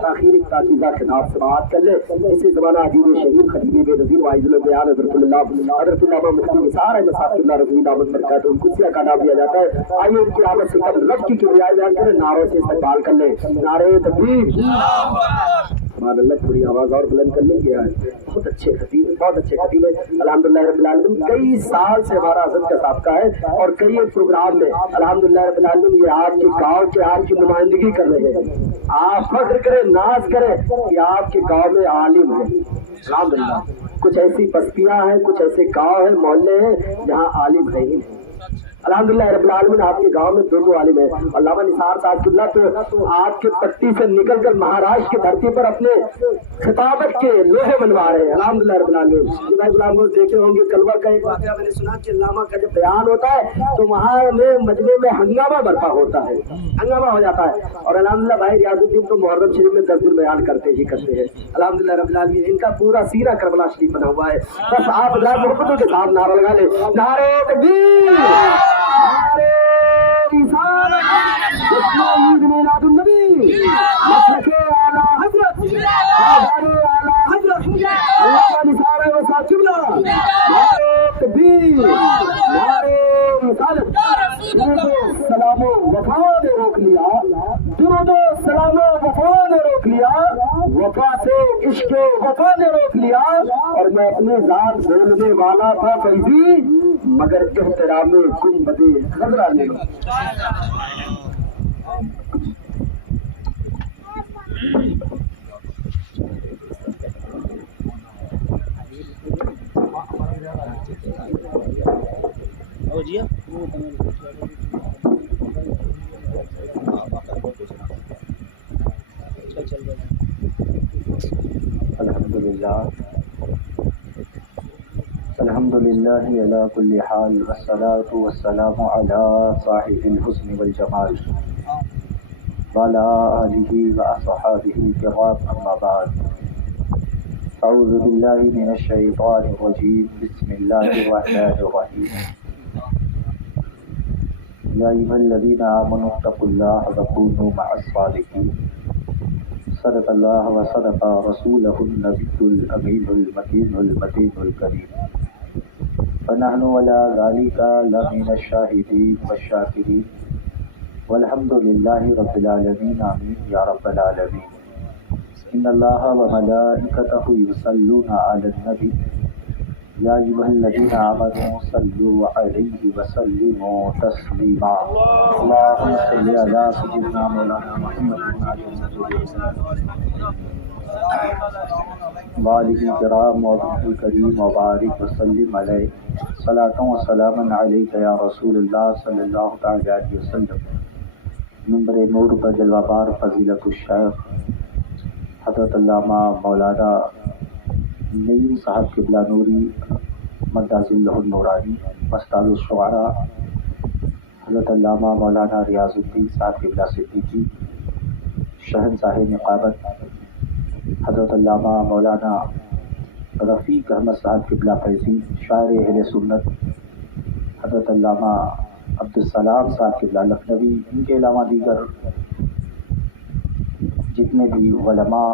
تاخیر ایک تاکیزہ خطاب سے بات کر لے. اسی زمانہ عجیب شہید خطیب بے نظیر واعظ الانبیاء حضرت علامہ مفتی نثار احمد صاحب اللہ رضوی دعوت برکاتہ ان کو کا نام دیا جاتا ہے. آئیے ان کی آمد سے قبل رب کی کبریائی بیان کریں, نعروں سے استقبال کر لیں. نعرے تکبیر. سبحان اللہ. تھوڑی آواز اور بلند کر لیں گے. بہت اچھے خطیب ہیں, بہت اچھے خطیب ہیں الحمدللہ رب العالمین. کئی سال سے ہمارا حضرت کا سابقہ ہے اور کئی ایک پروگرام میں الحمدللہ رب العالمین یہ آپ کے گاؤں کے آپ کی نمائندگی کر رہے ہیں. آپ فخر کریں, ناز کریں کہ آپ کے گاؤں میں عالم ہے الحمدللہ. کچھ ایسی بستیاں ہیں, کچھ ایسے گاؤں ہیں, محلے ہیں جہاں عالم ہے ہی نہیں. الحمدللہ رب العالمین آپ کے گاؤں میں دو عالم ہیں. علامہ نثار صاحب قبلہ تو آپ کے پٹی سے نکل کر مہاراشٹر کی دھرتی پر اپنے خطابت کے لوہے بنوا رہے ہیں الحمدللہ رب العالمین. جو غلام کو دیکھے ہوں گے کلوہ کا ایک واقعہ میں نے سنا کہ علامہ کا جب بیان ہوتا ہے تو وہاں میں مجمع میں ہنگامہ برپا ہوتا ہے, ہنگامہ ہو جاتا ہے. اور الحمدللہ بھائی ریاض الدین تو محرم شریف میں 10 دن بیان کرتے ہی کرتے ہیں الحمدللہ رب العالمین. ان کا پورا سیرہ کربلا شریف بنا ہوا ہے. بس آپ اللہ محبتوں کے ساتھ نعرہ لگا لیں. نعرے تکبیر, نعرے رسالت, عید میلاد النبی, مسلک اعلیٰ حضرت, آثار اعلیٰ حضرت علامہ نثار احمد صاحب قبلہ. نعرے تکبیر, نعرے رسالت. درود و سلام و وفا نے روک لیا, درود و سلام و وفا نے روک لیا, وفا سے عشق وفا نے روک لیا. اور میں اپنے ذات بولنے والا تھا فیضی, مگر احترام گنبد خضرا نے الحمدللہ علی کل حال, والصلاة والسلام علی صاحب الحسن والجمال وعلی آلہ واصحابہ الکرام, اما بعد. اعوذ باللہ من الشیطان الرجیم, بسم اللہ الرحمن الرحیم. یا ایھا الذین آمنوا اتقوا اللہ وکونوا مع الصادقین. صدق اللہ وصدق رسولہ النبی الامین المکین المتین الکریم. فنحن ولا ذلك لمن الشاهدين والشاكرين والحمد لله رب العالمين. آمين يا رب العالمين. إن الله وملائكته يصلون على النبي يا أيها الذين آمنوا صلوا عليه وسلموا تسليما. اللهم صل على سيدنا مولانا محمد والد الکرام وابن الکریم وبارک وسلم علیہ. صلاۃ و سلام علیک یا رسول اللہ صلی اللہ تعالی علیہ وسلم. منبر نور پر جلوہ بار فضیلت الشیخ حضرت علامہ مولانا نعیم صاحب قبلہ نوری مدہ ظلہ النورانی, استاذ الشعراء حضرت علامہ مولانا ریاض الدین صاحب قبلہ صدیقی, شہنشاہ نقابت حضرت علامہ مولانا رفیق احمد صاحب قبلہ فیضی, شاعر اہل سنت حضرت علامہ عبدالسلام صاحب قبلہ لکھنوی. ان کے علاوہ دیگر جتنے بھی علماء,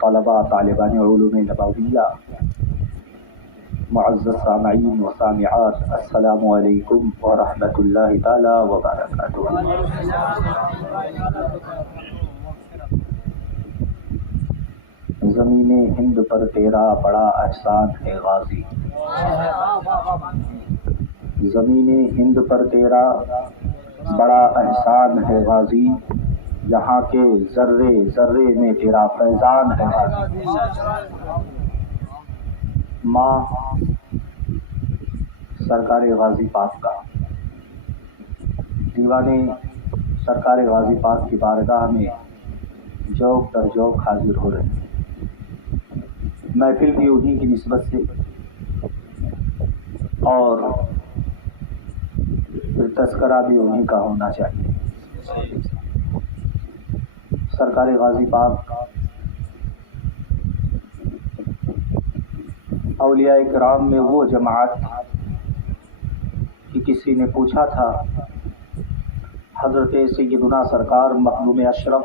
طلباء, طالبان علوم نبویہ, معزز سامعین و سامعات, السلام علیکم ورحمۃ اللہ تعالی وبرکاتہ. زمین ہند پر تیرا بڑا احسان ہے غازی. زمین ہند پر تیرا بڑا احسان ہے غازی, یہاں کے ذرے ذرے میں تیرا فیضان ہے غازی. ماں سرکار غازی پاک کا, دیوانے سرکار غازی پاک کی بارگاہ میں جوق در جوق حاضر ہو رہے ہیں. محفل بھی انہی کی نسبت سے اور پھر تذکرہ بھی انہی کا ہونا چاہیے. سرکار غازی پاک اولیاء کرام میں وہ جماعت کہ کسی نے پوچھا تھا حضرت سیدنا سرکار مخدوم اشرف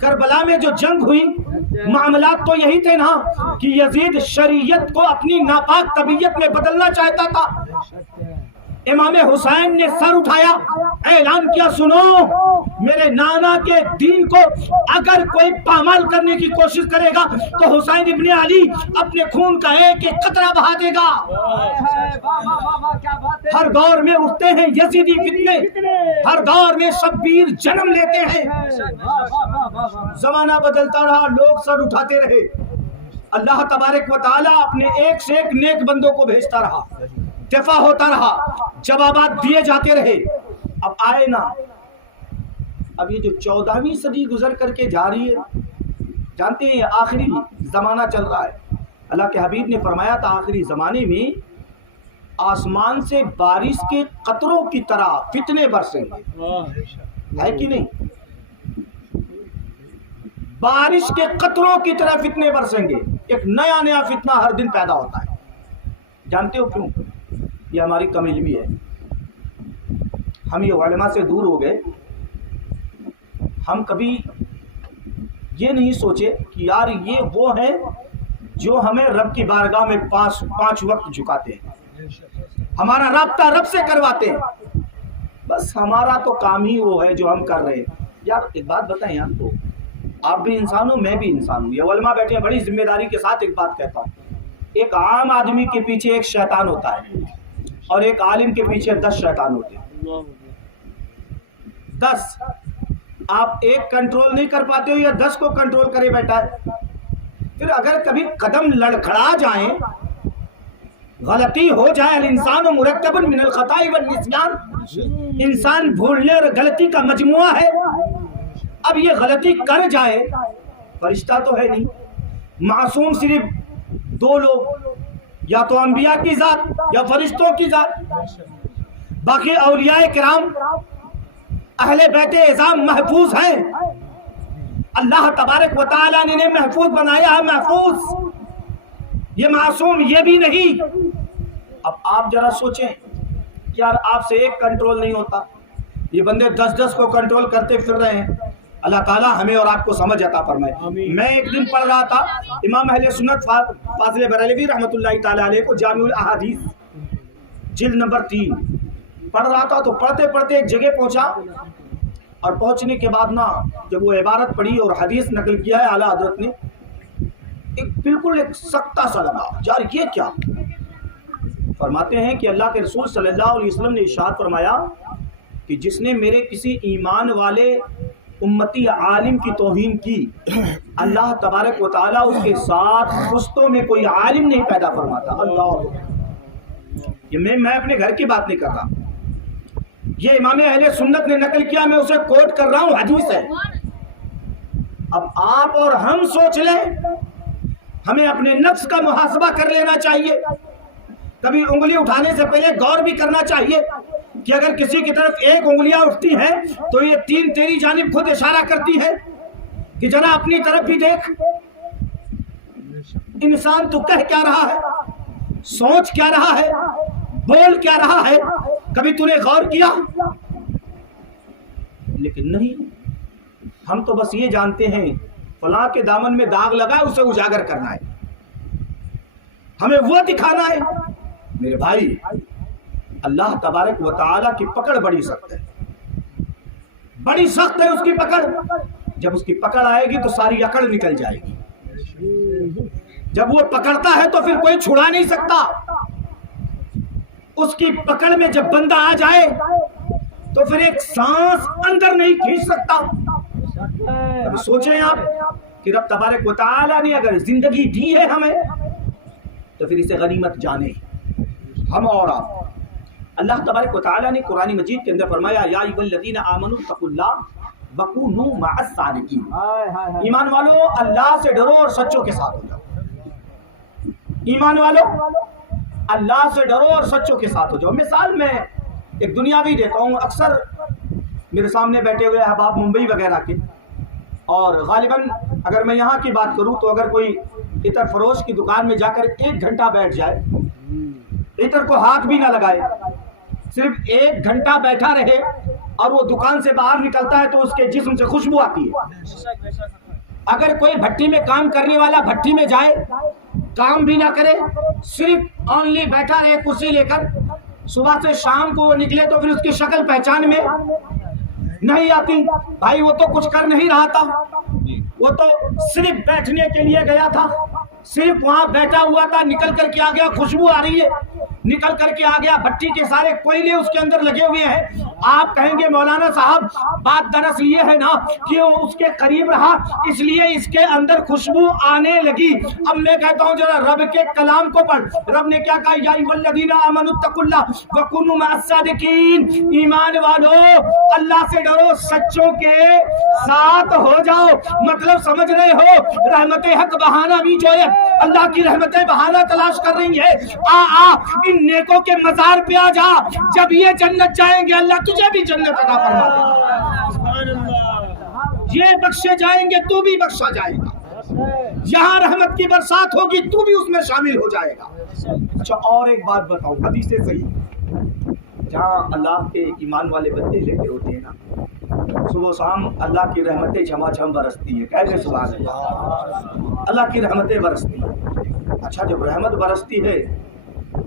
کربلا میں جو جنگ ہوئی معاملات تو یہی تھے نا کہ یزید شریعت کو اپنی ناپاک طبیعت میں بدلنا چاہتا تھا. امام حسین نے سر اٹھایا, اعلان کیا سنو میرے نانا کے دین کو اگر کوئی پامال کرنے کی کوشش کرے گا تو حسین ابن علی اپنے خون کا ایک ایک قطرہ بہا دے گا. ہر دور میں اٹھتے ہیں یزیدی فتنے, ہر دور میں شبیر جنم لیتے ہیں. زمانہ بدلتا رہا, لوگ سر اٹھاتے رہے, اللہ تبارک و تعالی اپنے ایک سے ایک نیک بندوں کو بھیجتا رہا, دفاع ہوتا رہا, جوابات دیے جاتے رہے. اب آئے نا, اب یہ جو 14ویں صدی گزر کر کے جا رہی ہے, جانتے ہیں یہ آخری زمانہ چل رہا ہے. اللہ کے حبیب نے فرمایا تھا آخری زمانے میں آسمان سے بارش کے قطروں کی طرح فتنے برسیں گے, ہے کہ نہیں؟ بارش کے قطروں کی طرح فتنے برسیں گے. ایک نیا نیا فتنہ ہر دن پیدا ہوتا ہے. جانتے ہو کیوں؟ یہ ہماری کم علمی ہے. ہم یہ علماء سے دور ہو گئے. ہم کبھی یہ نہیں سوچے کہ یار یہ وہ ہیں جو ہمیں رب کی بارگاہ میں پانچ وقت جھکاتے ہیں, ہمارا رابطہ رب سے کرواتے ہیں. بس ہمارا تو کام ہی وہ ہے جو ہم کر رہے ہیں. یار ایک بات بتائیں یار, تو آپ بھی انسان ہو, میں بھی انسان ہوں. یہ علماء بیٹھے ہیں, بڑی ذمہ داری کے ساتھ ایک بات کہتا ہوں. ایک عام آدمی کے پیچھے ایک شیطان ہوتا ہے اور ایک عالم کے پیچھے 10 شیطان ہوتے ہیں. 10 آپ ایک کنٹرول نہیں کر پاتے ہو, یا 10 کو کنٹرول کرے بیٹھا ہے. پھر اگر کبھی قدم لڑکھڑا جائیں, غلطی ہو جائے, الانسان مرکب من الخطاء والنسیان, انسان بھولنے اور غلطی کا مجموعہ ہے. اب یہ غلطی کر جائے, فرشتہ تو ہے نہیں, معصوم صرف 2 لوگ, یا تو انبیاء کی ذات یا فرشتوں کی ذات. باقی اولیاء کرام اہل بیت اعظام محفوظ ہیں. اللہ تبارک و تعالیٰ نے انہیں محفوظ بنایا ہے, محفوظ. یہ معصوم یہ بھی نہیں. اب آپ ذرا سوچیں, یار آپ سے ایک کنٹرول نہیں ہوتا, یہ بندے 10 کو کنٹرول کرتے پھر رہے ہیں. اللہ تعالیٰ ہمیں اور آپ کو سمجھ عطا فرمائے. میں ایک دن پڑھ رہا تھا امام اہل سنت فاضل بریلوی رحمۃ اللہ تعالیٰ علیہ کو جامع الاحادیث جلد نمبر 3 پڑھ رہا تھا. تو پڑھتے پڑھتے ایک جگہ پہنچا, اور پہنچنے کے بعد نا جب وہ عبارت پڑھی اور حدیث نقل کیا ہے اعلیٰ حضرت نے, بالکل ایک سکتہ سا لگا. یار یہ کیا؟ فرماتے ہیں کہ اللہ کے رسول صلی اللہ علیہ وسلم نے ارشاد فرمایا کہ جس نے میرے کسی ایمان والے امتی عالم کی توہین کی, اللہ تبارک و تعالیٰ اس کے ساتھ پشتوں میں کوئی عالم نہیں پیدا فرماتا. اللہ, یہ میں اپنے گھر کی بات نہیں کر رہا, یہ امام اہل سنت نے نقل کیا, میں اسے کوٹ کر رہا ہوں, حدیث ہے. اب آپ اور ہم سوچ لیں, ہمیں اپنے نفس کا محاسبہ کر لینا چاہیے. کبھی انگلی اٹھانے سے پہلے غور بھی کرنا چاہیے کہ اگر کسی کی طرف ایک انگلیاں اٹھتی ہیں تو یہ 3 تیری جانب خود اشارہ کرتی ہے کہ ذرا اپنی طرف بھی دیکھ. انسان تو کہہ کیا رہا ہے, سوچ کیا رہا ہے, بول کیا رہا ہے, کبھی تو نے غور کیا؟ لیکن نہیں, ہم تو بس یہ جانتے ہیں فلاں کے دامن میں داغ لگا ہے, اسے اجاگر کرنا ہے, ہمیں وہ دکھانا ہے. میرے بھائی, اللہ تبارک و تعالیٰ کی پکڑ بڑی سخت ہے, بڑی سخت ہے اس کی پکڑ. جب اس کی پکڑ آئے گی تو ساری اکڑ نکل جائے گی. جب وہ پکڑتا ہے تو پھر کوئی چھڑا نہیں سکتا. اس کی پکڑ میں جب بندہ آ جائے تو پھر ایک سانس اندر نہیں کھینچ سکتا. سوچیں آپ کہ رب تبارک و تعالیٰ نے اگر زندگی دی ہے ہمیں تو پھر اسے غنیمت جانے, ہم اور آپ. اللہ تبارک و تعالیٰ نے قرآن مجید کے اندر فرمایا یا ایھا الذین آمنوا اتقوا اللہ وکونوا مع الصادقین. ایمان والو اللہ سے ڈرو اور سچوں کے ساتھ ہو جاؤ. ایمان والو اللہ سے ڈرو اور سچوں کے ساتھ ہو جاؤ. مثال میں ایک دنیاوی دیتا ہوں. اکثر میرے سامنے بیٹھے ہوئے احباب ممبئی وغیرہ کے, اور غالباً اگر میں یہاں کی بات کروں تو اگر کوئی عطر فروش کی دکان میں جا کر 1 گھنٹہ بیٹھ جائے, عطر کو ہاتھ بھی نہ لگائے, صرف 1 گھنٹہ بیٹھا رہے اور وہ دکان سے باہر نکلتا ہے تو اس کے جسم سے خوشبو آتی ہے۔ اگر کوئی بھٹی میں کام کرنے والا بھٹی میں جائے، کام بھی نہ کرے، صرف اونلی بیٹھا رہے کرسی لے کر، صبح سے شام کو وہ نکلے تو پھر اس کی شکل پہچان میں نہیں آتی، بھائی وہ تو کچھ کر نہیں رہا تھا، وہ تو صرف بیٹھنے کے لیے گیا تھا، صرف وہاں بیٹھا ہوا تھا، نکل کر کے آ گیا، خوشبو آ رہی ہے، نکل کر کے آ گیا، بھٹی کے سارے کوئلے اس کے اندر لگے ہوئے ہیں۔ آپ کہیں گے مولانا صاحب بات دراصل یہ ہے نا کہ وہ اس کے قریب رہا اس لیے اس کے اندر خوشبو آنے لگی۔ اب میں کہتا ہوں ذرا رب کے کلام کو پڑھ، رب نے کیا کہا؟ یا ایھا الذین آمنوا اتقوا اللہ وکونوا مع الصادقین، ایمان والو اللہ سے ڈرو، سچوں کے ساتھ ہو جاؤ۔ مطلب سمجھ رہے ہو؟ رحمت حق بہانہ بھی جو ہے، اللہ کی رحمتیں بہانہ تلاش کر رہی ہے، آ ان نیکوں کے مزار پہ آ جا، جب یہ جنت جائیں گے اللہ تجھے بھی جنت عطا فرما دے گا، یہ بخشے جائیں گے تو بھی بخشا جائے گا، یہاں رحمت کی برسات ہوگی تو بھی اس میں شامل ہو جائے گا۔ اچھا اور ایک بات بتاؤں، حدیث صحیح، جہاں اللہ کے ایمان والے بندے لیٹے ہوتے ہیں نا، صبح و شام اللہ کی رحمتیں جھما جھم برستی ہیں، کہتے سبحان اللہ، اللہ کی رحمتیں برستی ہیں۔ اچھا جب رحمت برستی ہے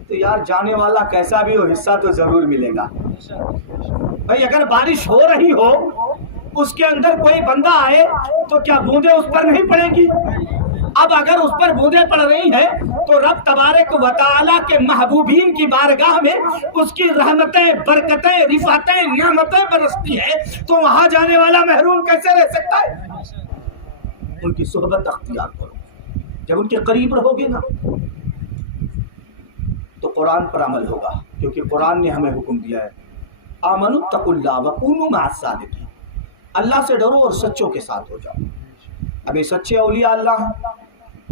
تو یار جانے والا کیسا بھی ہو حصہ تو ضرور ملے گا۔ بھائی اگر بارش ہو رہی ہو اس کے اندر کوئی بندہ آئے تو کیا بوندیں اس پر نہیں پڑیں گی؟ اب اگر اس پر بوندیں پڑ رہی ہیں تو رب تبارک و تعالیٰ کے محبوبین کی بارگاہ میں اس کی رحمتیں، برکتیں، رفعتیں، نعمتیں برستی ہیں، تو وہاں جانے والا محروم کیسے رہ سکتا ہے؟ ان کی صحبت اختیار کرو، جب ان کے قریب رہو گے نا تو قرآن پر عمل ہوگا، کیونکہ قرآن نے ہمیں حکم دیا ہے آمنوا اتقوا اللہ وکونوا مع الصادقین، اللہ سے ڈرو اور سچوں کے ساتھ ہو جاؤ۔ اب یہ سچے اولیاء اللہ ہیں،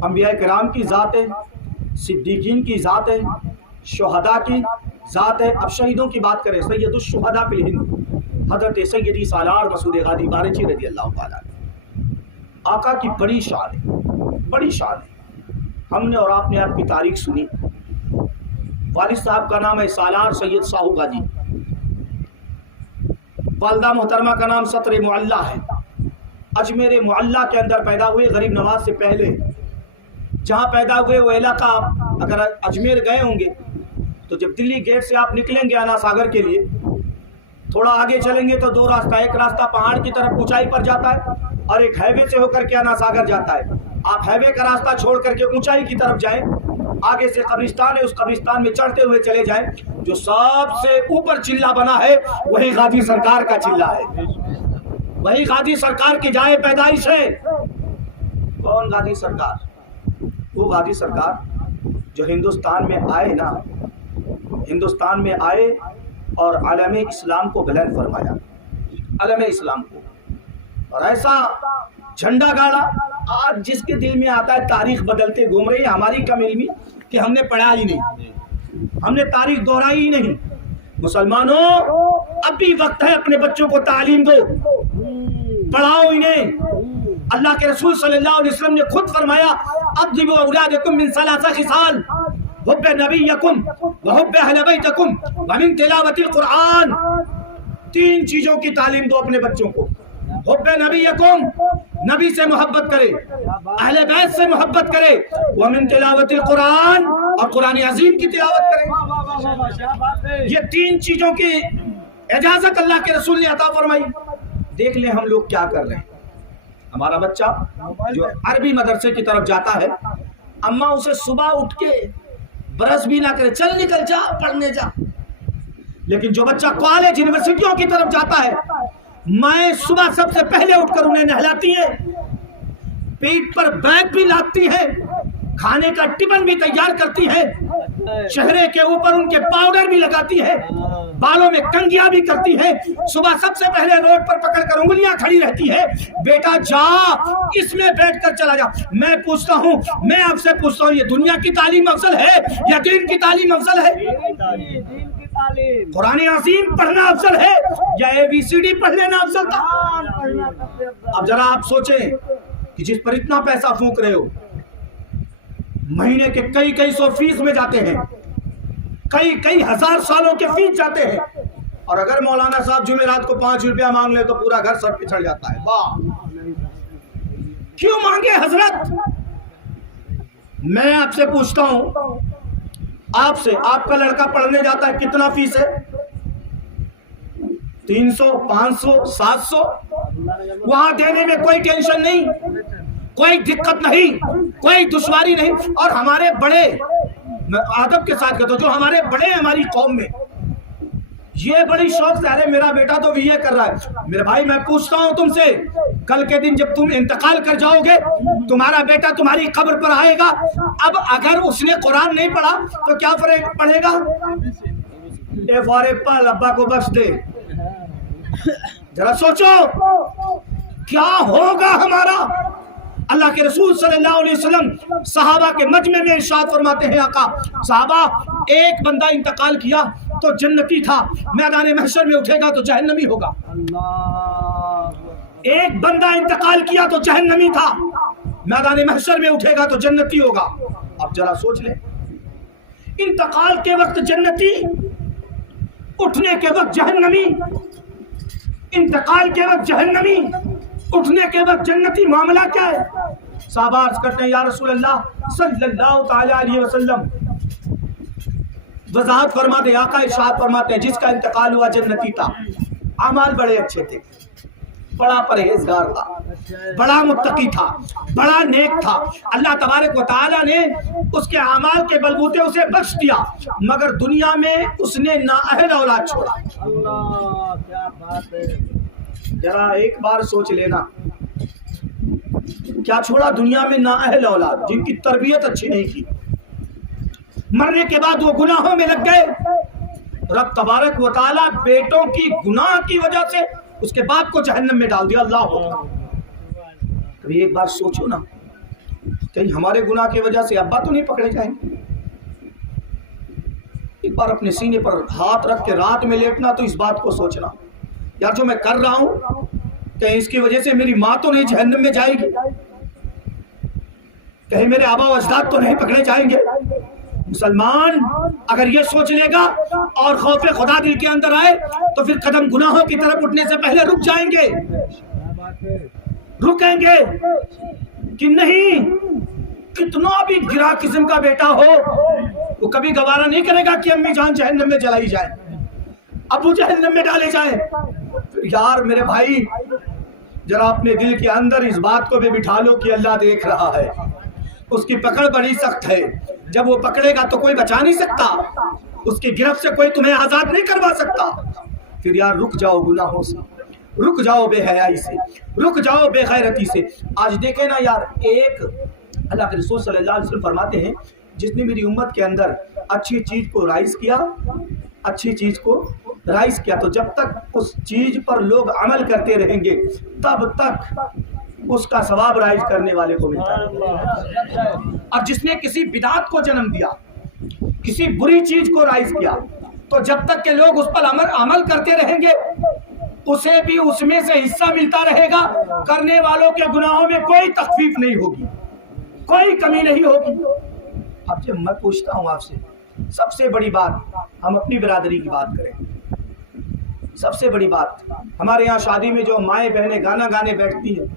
انبیاء کرام کی ذات ہے، صدیقین کی ذات ہے، شہداء کی ذات ہے۔ اب شہیدوں کی بات کریں، سید الشہداء فی الہند حضرت سیدی سالار مسعود غازی بارچی رضی اللہ تعالیٰ عنہ، آقا کی بڑی شان ہے، بڑی شان ہے۔ ہم نے اور آپ نے آپ کی تاریخ سنی، والد صاحب کا نام ہے سالار سید ساہو غازی، والدہ محترمہ کا نام سطر معلہ ہے، اجمیر معلہ کے اندر پیدا ہوئے، غریب نواز سے پہلے جہاں پیدا ہوئے وہ علاقہ، اگر اجمیر گئے ہوں گے تو جب دلی گیٹ سے آپ نکلیں گے انا ساگر کے لیے، تھوڑا آگے چلیں گے تو دو راستہ، ایک راستہ پہاڑ کی طرف اونچائی پر جاتا ہے اور ایک ہائی وے سے ہو کر کے انا ساگر جاتا ہے۔ آپ ہائی وے کا راستہ چھوڑ کر کے اونچائی کی طرف جائیں، آگے سے قبرستان ہے، اس قبرستان میں چڑھتے ہوئے چلے جائیں، جو سب سے اوپر چلہ بنا ہے وہی غازی سرکار کا چلہ ہے، وہی غازی سرکار کی جائے پیدائش ہے۔ کون غازی سرکار؟ وہ غازی سرکار جو ہندوستان میں آئے نا، ہندوستان میں آئے اور عالم اسلام کو بلند فرمایا، عالم اسلام کو، اور ایسا جھنڈا گاڑا۔ آج جس کے دل میں آتا ہے تاریخ بدلتے گھوم رہی ہے، ہماری کم علمی کہ ہم نے پڑھا ہی نہیں، ہم نے تاریخ دہرائی ہی نہیں۔ مسلمانوں اب بھی وقت ہے، اپنے بچوں کو تعلیم دو، پڑھاؤ انہیں۔ اللہ کے رسول صلی اللہ علیہ وسلم نے خود فرمایا اَدِّبُوا أَوْلَادَكُم مِّن ثَلَاثِ خِصَالٍ حُبِّ نَبِيِّكُم وَحُبِّ أَهْلِ بَيْتِكُم وَمِن تِلَاوَةِ الْقُرْآنِ، تین چیزوں کی تعلیم دو اپنے بچوں کو، حب نبیکم، نبی سے محبت کرے، اہل بیت سے محبت کرے، ومن تلاوت القرآن، اور قرآن عظیم کی تلاوت کرے۔ یہ تین چیزوں کی اجازت اللہ کے رسول نے عطا فرمائی۔ دیکھ لیں ہم لوگ کیا کر رہے ہیں۔ ہمارا بچہ جو عربی مدرسے کی طرف جاتا ہے، اماں اسے صبح اٹھ کے برس بھی نہ کرے، چل نکل جا پڑھنے جا، لیکن جو بچہ کالج یونیورسٹیوں کی طرف جاتا ہے، مائیں صبح سب سے پہلے اٹھ کر انہیں نہلاتی ہیں، پیٹ پر بیگ بھی لاتی ہیں، کھانے کا ٹفن بھی تیار کرتی ہے، چہرے کے اوپر ان کے پاؤڈر بھی لگاتی ہے، بالوں میں کنگھیاں بھی کرتی ہے، صبح سب سے پہلے روڈ پر پکڑ کر انگلیاں کھڑی رہتی ہے، بیٹا جا اس میں بیٹھ کر چلا جا۔ میں پوچھتا ہوں، میں آپ سے پوچھتا ہوں، یہ دنیا کی تعلیم افضل ہے یا دین کی تعلیم افضل ہے؟ قرآن عظیم پڑھنا افضل ہے یا ABCD پڑھ لینا افضل تھا؟ اب ذرا آپ سوچیں کہ جس پر اتنا پیسہ پھونک رہے ہو، مہینے کے کئی سو فیس میں جاتے ہیں، کئی ہزار سالوں کے فیس جاتے ہیں، اور اگر مولانا صاحب جمعرات کو 5 روپیہ مانگ لے تو پورا گھر سر پہ چڑھ جاتا ہے. واہ کیوں مانگے حضرت؟ میں آپ سے پوچھتا ہوں، آپ سے، آپ کا لڑکا پڑھنے جاتا ہے کتنا فیس ہے؟ 300 500 700. وہاں دینے میں کوئی ٹینشن نہیں، کوئی دقت نہیں، کوئی دشواری نہیں. اور ہمارے بڑے، میں ادب کے ساتھ کہتا ہوں، جو ہمارے بڑے ہیں ہماری قوم میں، یہ بڑی شوق سے، ارے میرا بیٹا تو یہ کر رہا ہے. میرے بھائی میں پوچھتا ہوں تم سے، کل کے دن جب تم انتقال کر جاؤ گے، تمہارا بیٹا تمہاری قبر پر آئے گا، اب اگر اس نے قرآن نہیں پڑھا تو کیا فرق پڑے گا؟ اے فار ایپل ابا کو بخش دے. ذرا سوچو کیا ہوگا ہمارا. اللہ کے رسول صلی اللہ علیہ وسلم صحابہ کے مجمع میں ارشاد فرماتے ہیں، آقا صحابہ ایک بندہ انتقال کیا تو جنتی تھا، میدان محشر میں اٹھے گا تو جہنمی ہوگا. ایک بندہ انتقال کیا تو جہنمی تھا، میدان محشر میں اٹھے گا تو جنتی ہوگا. اب ذرا سوچ لیں، انتقال کے وقت جنتی، اٹھنے کے وقت جہنمی، انتقال کے وقت جہنمی، اٹھنے کے وقت جنتی. معاملہ کیا ہے؟ صحابہ عرض کرتے ہیں یا رسول اللہ صلی اللہ تعالی علیہ وسلم وضاحت فرما دے. آقا ارشاد فرماتے ہیں جس کا انتقال ہوا جنتی تھا، اعمال بڑے اچھے تھے، بڑا پرہیزگار تھا، بڑا متقی تھا، بڑا نیک تھا. اللہ تبارک و تعالی نے اس کے اعمال کے بلبوتے اسے بخش دیا، مگر دنیا میں اس نے نااہل اولاد چھوڑا. اللہ کیا بات ہے. ذرا ایک بار سوچ لینا، کیا چھوڑا؟ دنیا میں نااہل اولاد جن کی تربیت اچھی نہیں کی. مرنے کے بعد وہ گناہوں میں لگ گئے. رب تبارک و تعالی بیٹوں کی گناہ کی وجہ سے اس کے باپ کو جہنم میں ڈال دیا. اللہ اکبر. کبھی ایک بار سوچو نا، کہیں ہمارے گناہ کی وجہ سے ابا تو نہیں پکڑے جائیں گے؟ ایک بار اپنے سینے پر ہاتھ رکھ کے رات میں لیٹنا تو اس بات کو سوچنا، یار جو میں کر رہا ہوں کہیں اس کی وجہ سے میری ماں تو نہیں جہنم میں جائے گی، کہیں میرے آبا و اجداد تو نہیں پکڑے جائیں گے. مسلمان اگر یہ سوچ لے گا اور خوف خدا دل کے اندر آئے تو پھر قدم گناہوں کی طرف اٹھنے سے پہلے رک جائیں گے. رکیں گے کہ نہیں. کتنا بھی گرا قسم کا بیٹا ہو وہ کبھی گوارا نہیں کرے گا کہ امی جان جہنم میں جلائی جائے، ابو جہنم میں ڈالے جائیں. یار میرے بھائی ذرا اپنے دل کے اندر اس بات کو بھی بٹھا لو کہ اللہ دیکھ رہا ہے، اس کی پکڑ بڑی سخت ہے. جب وہ پکڑے گا تو کوئی بچا نہیں سکتا، اس کی گرفت سے کوئی تمہیں آزاد نہیں کروا سکتا. پھر یار رک جاؤ گناہوں سے، رک جاؤ بے حیائی سے، رک جاؤ بے غیرتی سے. آج دیکھیں نا یار، ایک اللہ کے رسول صلی اللہ علیہ وسلم فرماتے ہیں جس نے میری امت کے اندر اچھی چیز کو رائج کیا، اچھی چیز کو رائج کیا، تو جب تک اس چیز پر لوگ عمل کرتے رہیں گے تب تک اس کا ثواب رائج کرنے والے کو ملتا ہے. اور جس نے کسی بدعت کو جنم دیا، کسی بری چیز کو رائج کیا، تو جب تک کہ لوگ اس پر عمل کرتے رہیں گے اسے بھی اس میں سے حصہ ملتا رہے گا. کرنے والوں کے گناہوں میں کوئی تخفیف نہیں ہوگی، کوئی کمی نہیں ہوگی. اب جب میں پوچھتا ہوں آپ سے، سب سے بڑی بات، ہم اپنی برادری کی بات کریں، سب سے بڑی بات، ہمارے یہاں شادی میں جو مائیں بہنیں گانا گانے بیٹھتی ہیں،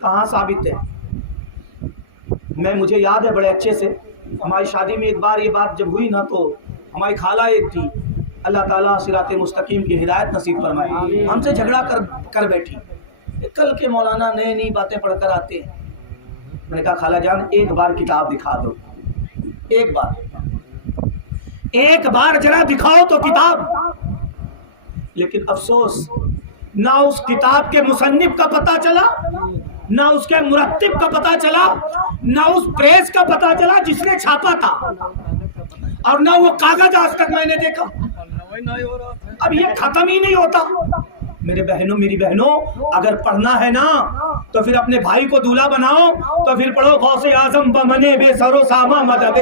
کہاں ثابت ہے؟ مجھے یاد ہے بڑے اچھے سے، ہماری شادی میں ایک بار یہ بات جب ہوئی نا تو ہماری خالہ ایک تھی، اللہ تعالیٰ صراط مستقیم کی ہدایت نصیب فرمائے، ہم سے جھگڑا کر بیٹھی. کل کے مولانا نئی نئی باتیں پڑھ کر آتے ہیں. میں نے کہا خالہ جان ایک بار کتاب دکھا دو، ایک بار ذرا دکھاؤ تو کتاب. لیکن افسوس، نہ اس کتاب کے مصنف کا پتہ چلا، نہ اس کے مرتب کا پتہ چلا، نہ اس پریس کا پتہ چلا جس نے چھاپا تھا، اور نہ وہ کاغذ آج تک میں نے دیکھا. اب یہ ختم ہی نہیں ہوتا. میرے بہنوں، میری بہنوں، اگر پڑھنا ہے نا تو پھر اپنے بھائی کو دولہا بناؤ تو پھر پڑھو غوث اعظم بمنے بے سر و ساما مدد،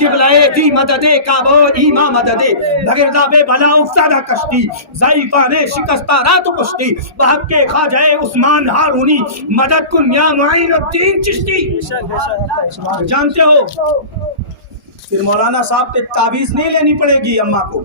قبلہ دی مدد، کعبہ ایما مدد، بھگردہ بے بلا افتادہ کشتی، ضعیفان شکستہ رات پشتی، بحق کے خواجہ عثمان ہارونی، مدد کن یا معین الدین چشتی. جانتے ہو پھر مولانا صاحب کے تعویذ نہیں لینی پڑے گی اماں کو،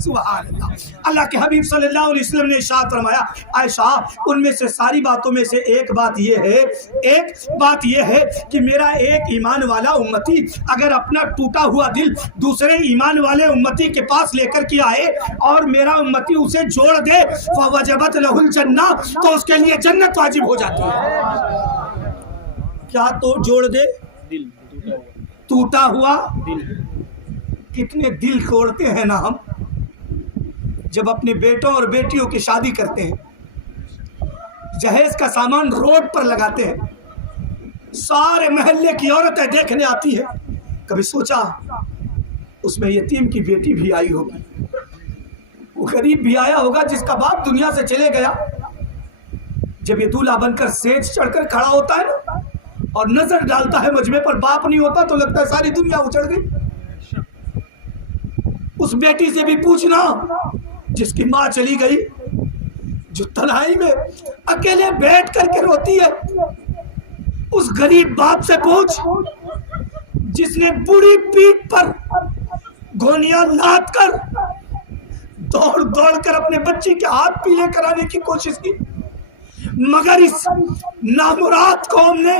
سبحان اللہ۔ اللہ کے حبیب صلی اللہ علیہ وسلم نے ارشاد فرمایا عائشہ ان میں سے ساری باتوں میں سے ایک بات یہ ہے کہ میرا ایک ایمان والا امتی اگر اپنا ٹوٹا ہوا دل دوسرے ایمان والے امتی کے پاس لے کر کے آئے اور میرا امتی اسے جوڑ دے فوجبت لہ الجنہ تو اس کے لیے جنت واجب ہو جاتی ہے۔ کیا تو جوڑ دے؟ دل ٹوٹا ہوا دل۔ کتنے دل توڑتے ہیں نا ہم جب اپنے بیٹوں اور بیٹیوں کی شادی کرتے ہیں، جہیز کا سامان روڈ پر لگاتے ہیں، سارے محلے کی عورتیں دیکھنے آتی ہیں، کبھی سوچا اس میں یتیم کی بیٹی بھی آئی ہوگی، وہ غریب بھی آیا ہوگا جس کا باپ دنیا سے چلے گیا۔ جب یہ دولہا بن کر سیج چڑھ کر کھڑا ہوتا ہے نا اور نظر ڈالتا ہے مجمع پر، باپ نہیں ہوتا تو لگتا ہے ساری دنیا اجڑ گئی۔ اس بیٹی سے بھی پوچھنا جس کی ماں چلی گئی، جو تنہائی میں اکیلے بیٹھ کر کے روتی ہے، اس غریب باپ سے پوچھ جس نے بوڑھی پیٹھ پر گونیاں لاد کر دوڑ دوڑ کر اپنے بچی کے ہاتھ پیلے کرانے کی کوشش کی، مگر اس نامراد قوم نے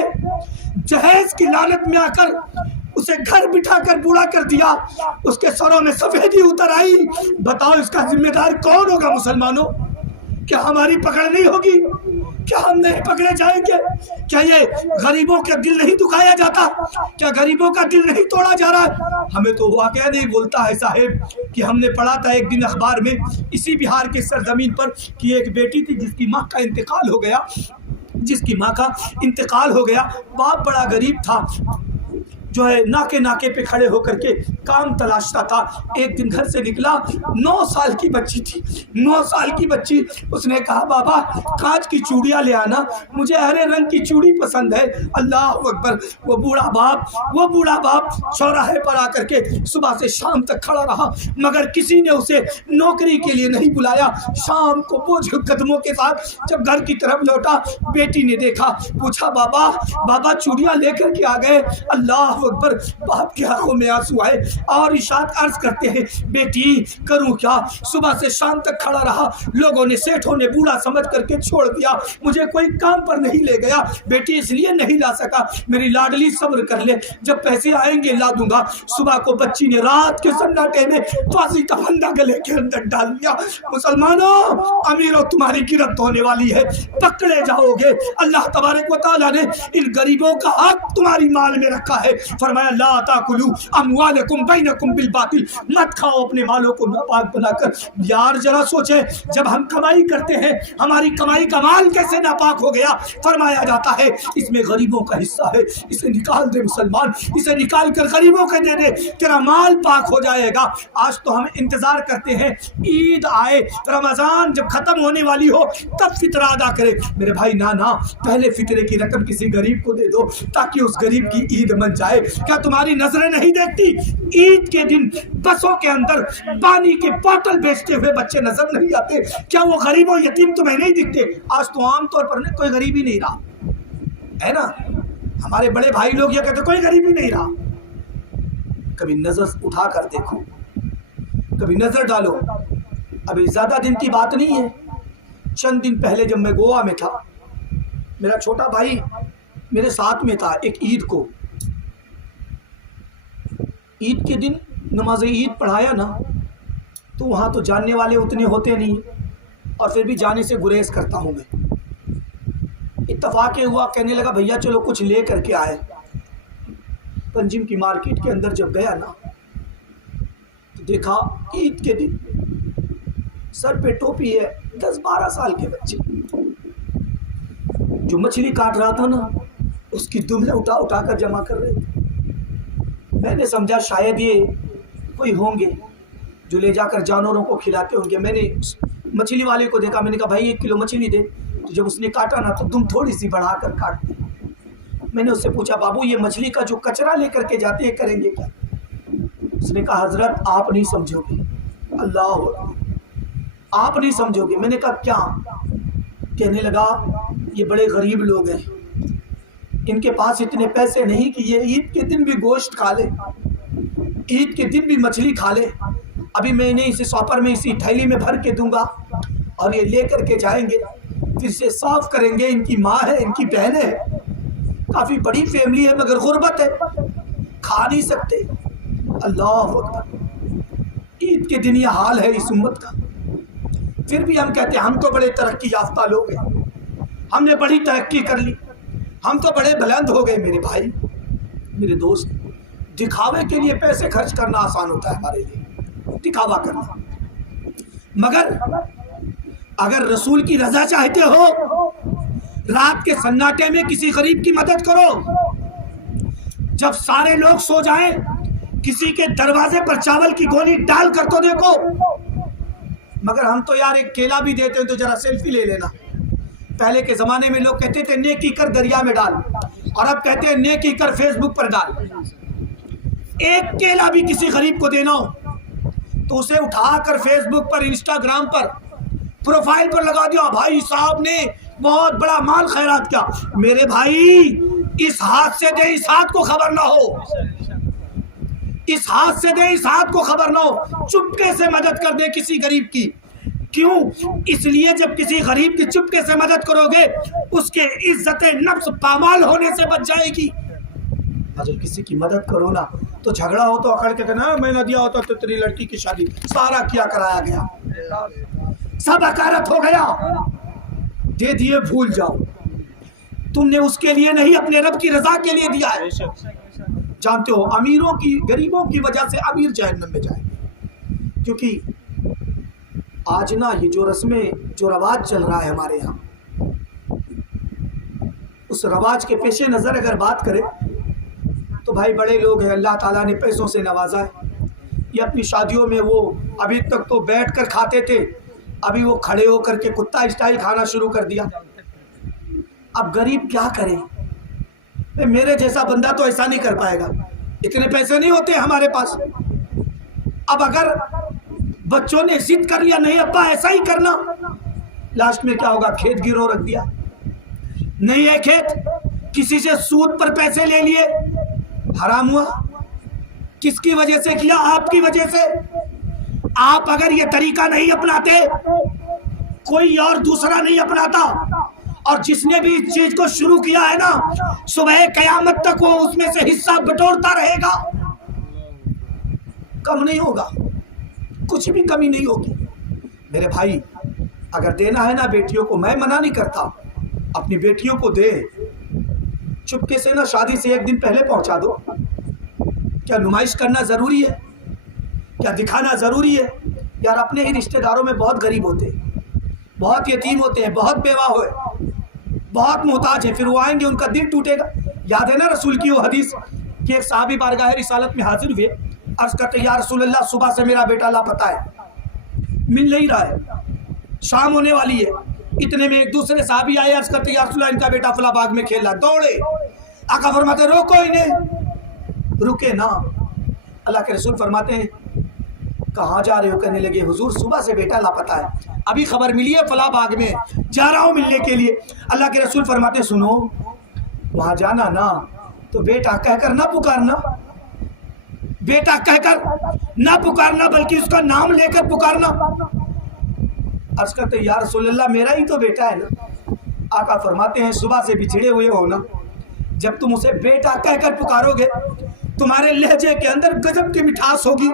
جہیز کی لعنت میں آ کر اسے گھر بٹھا کر بوڑھا کر دیا، اس کے سروں میں سفیدی اتر آئی۔ بتاؤ اس کا ذمہ دار کون ہوگا مسلمانوں؟ کیا ہماری پکڑ نہیں ہوگی؟ کیا ہم نہیں پکڑے جائیں گے؟ کیا یہ غریبوں کا دل نہیں دکھایا جاتا؟ کیا غریبوں کا دل نہیں توڑا جا رہا ہے؟ ہمیں تو واقعہ نہیں بولتا ہے صاحب کہ ہم نے پڑھا تھا ایک دن اخبار میں اسی بہار کے سرزمین پر کہ ایک بیٹی تھی جس کی ماں کا انتقال ہو گیا، باپ بڑا غریب تھا، جو ہے ناکے پہ کھڑے ہو کر کے کام تلاشتا تھا۔ ایک دن گھر سے نکلا، 9 سال کی بچی تھی، 9 سال کی بچی، اس نے کہا بابا کانچ کی چوڑیاں لے آنا، مجھے ہرے رنگ کی چوڑی پسند ہے۔ اللہ اکبر، وہ بوڑھا باپ چوراہے پر آ کر کے صبح سے شام تک کھڑا رہا، مگر کسی نے اسے نوکری کے لیے نہیں بلایا۔ شام کو بوجھ قدموں کے ساتھ جب گھر کی طرف لوٹا، بیٹی نے دیکھا، پوچھا بابا چوڑیاں لے کر کے آ گئے؟ اللہ اکبر، باپ کے آنکھوں میں آنسو آئے اور ارشاد عرض کرتے ہیں بیٹی کروں کیا، صبح سے شام تک کھڑا رہا، لوگوں نے سیٹھوں نے بوڑھا سمجھ کر کے چھوڑ دیا، مجھے کوئی کام پر نہیں لے گیا، بیٹی اس لیے نہیں لا سکا، میری لاڈلی صبر کر لے، جب پیسے آئیں گے لا دوں گا۔ صبح کو بچی نے رات کے سناٹے میں فاسی کا پھندا گلے کے اندر ڈال دیا۔ مسلمانوں، امیروں تمہاری گرفت ہونے والی ہے، پکڑے جاؤ گے۔ اللہ تبارک و تعالیٰ نے ان غریبوں کا حق تمہاری مال میں رکھا ہے، فرمایا لا تاکلوا اموالکم بینکم بالباطل، مت کھاؤ اپنے مالوں کو ناپاک بنا کر۔ یار ذرا سوچیں، جب ہم کمائی کرتے ہیں ہماری کمائی کا مال کیسے ناپاک ہو گیا؟ فرمایا جاتا ہے اس میں غریبوں کا حصہ ہے، اسے نکال دے مسلمان، اسے نکال کر غریبوں کو دے دے، تیرا مال پاک ہو جائے گا۔ آج تو ہم انتظار کرتے ہیں عید آئے، رمضان جب ختم ہونے والی ہو تب فطرہ ادا کرے۔ میرے بھائی نانا، پہلے فطرے کی رقم کسی غریب کو دے دو تاکہ اس غریب کی عید بن جائے۔ کیا تمہاری نظریں نہیں دیکھتی عید کے دن بسوں کے اندر پانی کے بوتل بیچتے ہوئے بچے نظر نہیں آتے؟ کیا وہ غریب و یتیم تمہیں نہیں دکھتے؟ آج تو عام طور پر کوئی غریب ہی نہیں رہا ہے نا، ہمارے بڑے بھائی لوگ یہ کہتے کوئی غریب ہی نہیں رہا۔ کبھی نظر اٹھا کر دیکھو، کبھی نظر ڈالو، ابھی زیادہ دن کی بات نہیں ہے، چند دن پہلے جب میں گوا میں تھا، میرا چھوٹا بھائی میرے ساتھ میں تھا، ایک عید کو، عید کے دن نماز عید پڑھایا نا، تو وہاں تو جاننے والے اتنے ہوتے نہیں، اور پھر بھی جانے سے گریز کرتا ہوں میں۔ اتفاق ہوا، کہنے لگا بھیا چلو کچھ لے کر کے آئے۔ پنجیم کی مارکیٹ کے اندر جب گیا نا تو دیکھا عید کے دن سر پہ ٹوپی ہے، 10-12 سال کے بچے، جو مچھلی کاٹ رہا تھا نا اس کی دمیں اٹھا اٹھا کر جمع کر رہے تھے۔ میں نے سمجھا شاید یہ کوئی ہوں گے جو لے جا کر جانوروں کو کھلاتے ہوں گے۔ میں نے مچھلی والے کو دیکھا، میں نے کہا بھائی 1 کلو مچھلی دے، تو جب اس نے کاٹا نا تو دم تھوڑی سی بڑھا کر کاٹ دی۔ میں نے اس سے پوچھا بابو یہ مچھلی کا جو کچرا لے کر کے جاتے ہیں کریں گے کیا؟ اس نے کہا حضرت آپ نہیں سمجھو گے، اللہ آپ نہیں سمجھو گے۔ میں نے کہا کیا؟ کہنے لگا یہ بڑے غریب لوگ ہیں، ان کے پاس اتنے پیسے نہیں کہ یہ عید کے دن بھی گوشت کھا لے، عید کے دن بھی مچھلی کھا لے، ابھی میں انہیں اسی سوپر میں اسی تھیلی میں بھر کے دوں گا اور یہ لے کر کے جائیں گے، پھر سے صاف کریں گے. ان کی ماں ہے، ان کی بہن ہے، کافی بڑی فیملی ہے مگر غربت ہے، کھا نہیں سکتے. اللہ اکبر. عید کے دن یہ حال ہے اس امت کا. پھر بھی ہم کہتے ہیں ہم تو بڑے ترقی یافتہ لوگ ہیں، ہم نے بڑی ترقی کر لی، ہم تو بڑے بلند ہو گئے. میرے بھائی، میرے دوست، دکھاوے کے لیے پیسے خرچ کرنا آسان ہوتا ہے ہمارے لیے، دکھاوا کرنا. مگر اگر رسول کی رضا چاہتے ہو، رات کے سناٹے میں کسی غریب کی مدد کرو. جب سارے لوگ سو جائیں، کسی کے دروازے پر چاول کی گولی ڈال کر تو دیکھو. مگر ہم تو یار ایک کیلا بھی دیتے ہیں تو ذرا سیلفی لے لینا. پہلے کے زمانے میں لوگ کہتے تھے نیکی کر دریا میں ڈال، اور اب کہتے ہیں نیکی کر فیس بک پر ڈال. ایک کیلا بھی کسی غریب کو دینا ہو تو اسے اٹھا کر فیس بک پر، انسٹاگرام پر، پروفائل پر لگا دیا، بھائی صاحب نے بہت بڑا مال خیرات کیا. میرے بھائی، اس ہاتھ سے دے اس ہاتھ کو خبر نہ ہو، اس ہاتھ سے دے اس ہاتھ کو خبر نہ ہو. چپکے سے مدد کر دے کسی غریب کی. کیوں؟ اس لیے جب کسی غریب کی چپکے سے مدد کرو گے، اس کے عزت نفس پامال ہونے سے بچ جائے گی. اگر کسی کی مدد کرو نا تو جھگڑا ہو تو اکڑ کے کہنا میں نہ دیا ہوتا تو تیری لڑکی کی شادی سارا کیا کرایا گیا، سب حقارت ہو گیا، دے دیے بھول جاؤ. تم نے اس کے لیے نہیں، اپنے رب کی رضا کے لیے دیا ہے. جانتے ہو امیروں کی، غریبوں کی وجہ سے امیر جہنم میں جائیں گے. کیونکہ آج نا یہ جو رسمیں، جو رواج چل رہا ہے ہمارے یہاں، اس رواج کے پیش نظر اگر بات کریں تو بھائی بڑے لوگ ہیں، اللہ تعالیٰ نے پیسوں سے نوازا ہے. یہ اپنی شادیوں میں وہ ابھی تک تو بیٹھ کر کھاتے تھے، ابھی وہ کھڑے ہو کر کے کتا اسٹائل کھانا شروع کر دیا. اب غریب کیا کرے؟ میرے جیسا بندہ تو ایسا نہیں کر پائے گا، اتنے پیسے نہیں ہوتے ہمارے پاس. اب اگر بچوں نے ضد کر لیا نہیں ابا ایسا ہی کرنا، لاسٹ میں کیا ہوگا؟ کھیت گرو رکھ دیا. نہیں ہے کھیت، کسی سے سود پر پیسے لے لیے، حرام ہوا. کس کی وجہ سے کیا؟ آپ کی وجہ سے. آپ اگر یہ طریقہ نہیں اپناتے، کوئی اور دوسرا نہیں اپناتا، اور جس نے بھی اس چیز کو شروع کیا ہے نا، صبح قیامت تک وہ اس میں سے حصہ بٹورتا رہے گا، کم نہیں ہوگا، کچھ بھی کمی نہیں ہوگی. میرے بھائی، اگر دینا ہے نا بیٹیوں کو، میں منع نہیں کرتا، اپنی بیٹیوں کو دے. چپکے سے نا شادی سے ایک دن پہلے پہنچا دو. کیا نمائش کرنا ضروری ہے؟ کیا دکھانا ضروری ہے؟ یار اپنے ہی رشتہ داروں میں بہت غریب ہوتے ہیں، بہت یتیم ہوتے ہیں، بہت بیوہ ہوئے، بہت محتاج ہیں. پھر وہ آئیں گے، ان کا دل ٹوٹے گا. یاد ہے نا رسول کی وہ حدیث کہ ایک صحابی بارگاہ رسالت میں حاضر ہوئے، عرض کرتے یا رسول اللہ صبح سے میرا بیٹا لاپتہ ہے، مل نہیں رہا ہے، شام ہونے والی ہے. اتنے میں ایک دوسرے صحابی آئے، عرض کرتے یا رسول اللہ ان کا بیٹا فلاں باغ میں کھیل رہا. دوڑے، آقا فرماتے روکو انہیں. رکے نا. اللہ کے رسول فرماتے ہیں کہاں جا رہے ہو؟ کہنے لگے حضور صبح سے بیٹا لاپتہ ہے، ابھی خبر ملی ہے فلاں باغ میں، جا رہا ہوں ملنے کے لیے. اللہ کے رسول فرماتے سنو، وہاں جانا نا تو بیٹا کہہ کر نہ پکارنا، بیٹا کہہ کر نہ پکارنا، بلکہ اس کا نام لے کر پکارنا. عرض کرتے یا رسول اللہ میرا ہی تو بیٹا ہے نا. آقا فرماتے ہیں صبح سے بچھڑے ہوئے ہو نا، جب تم اسے بیٹا کہہ کر پکارو گے، تمہارے لہجے کے اندر گجب کی مٹھاس ہوگی،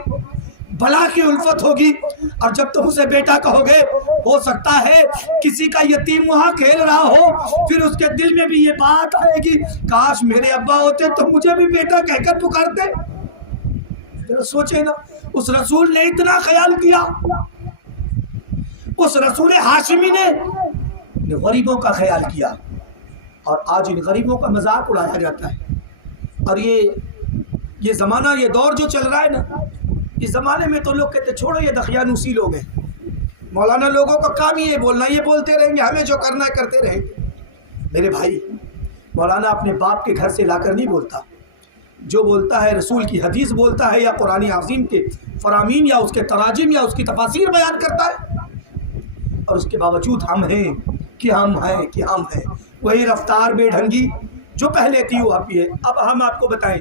بلا کی الفت ہوگی. اور جب تم اسے بیٹا کہو گے، ہو سکتا ہے کسی کا یتیم وہاں کھیل رہا ہو، پھر اس کے دل میں بھی یہ بات آئے گی کاش میرے ابا ہوتے تو مجھے بھی بیٹا کہہ کر پکارتے. سوچے نا، اس رسول نے اتنا خیال کیا، اس رسول ہاشمی نے غریبوں کا خیال کیا. اور آج ان غریبوں کا مذاق اڑایا جاتا ہے. اور یہ زمانہ، یہ دور جو چل رہا ہے نا، اس زمانے میں تو لوگ کہتے چھوڑو یہ دقیانوسی لوگ ہیں، مولانا لوگوں کا کام ہی ہے بولنا، یہ بولتے رہیں گے، ہمیں جو کرنا ہے کرتے رہیں گے. میرے بھائی، مولانا اپنے باپ کے گھر سے لا کر نہیں بولتا، جو بولتا ہے رسول کی حدیث بولتا ہے، یا قرآن عظیم کے فرامین، یا اس کے تراجم، یا اس کی تفاسیر بیان کرتا ہے. اور اس کے باوجود ہم ہیں کہ ہم ہیں وہی رفتار بے ڈھنگی جو پہلے تھی وہ اب بھی ہے. اب ہم آپ کو بتائیں،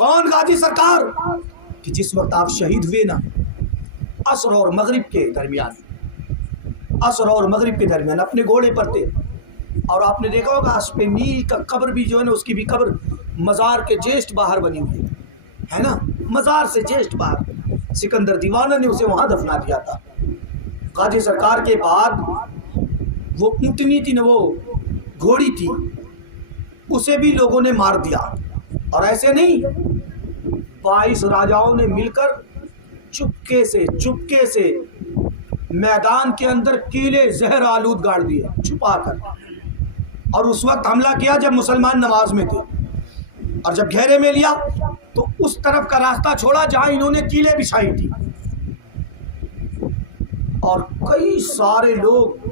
کون غازی سرکار؟ کہ جس وقت آپ شہید ہوئے نا عصر اور مغرب کے درمیان، عصر اور مغرب کے درمیان اپنے گھوڑے پر تھے، اور آپ نے دیکھا ہوگا اسپے نیل کا قبر بھی جو ہے نا اس کی بھی قبر مزار کے جسٹ باہر بنی ہوئی ہے نا، مزار سے جسٹ باہر سکندر دیوانہ نے اسے وہاں دفنا دیا تھا۔ غازی سرکار کے بعد وہ اونٹنی تھی نا، وہ گھوڑی تھی، اسے بھی لوگوں نے مار دیا، اور ایسے نہیں 22 راجاؤں نے مل کر چپکے سے میدان کے اندر کیلے زہر آلود گاڑ دیے چھپا کر، اور اس وقت حملہ کیا جب مسلمان نماز میں تھے، اور جب گھیرے میں لیا تو اس طرف کا راستہ چھوڑا جہاں انہوں نے کیلے بچھائی تھی، اور کئی سارے لوگ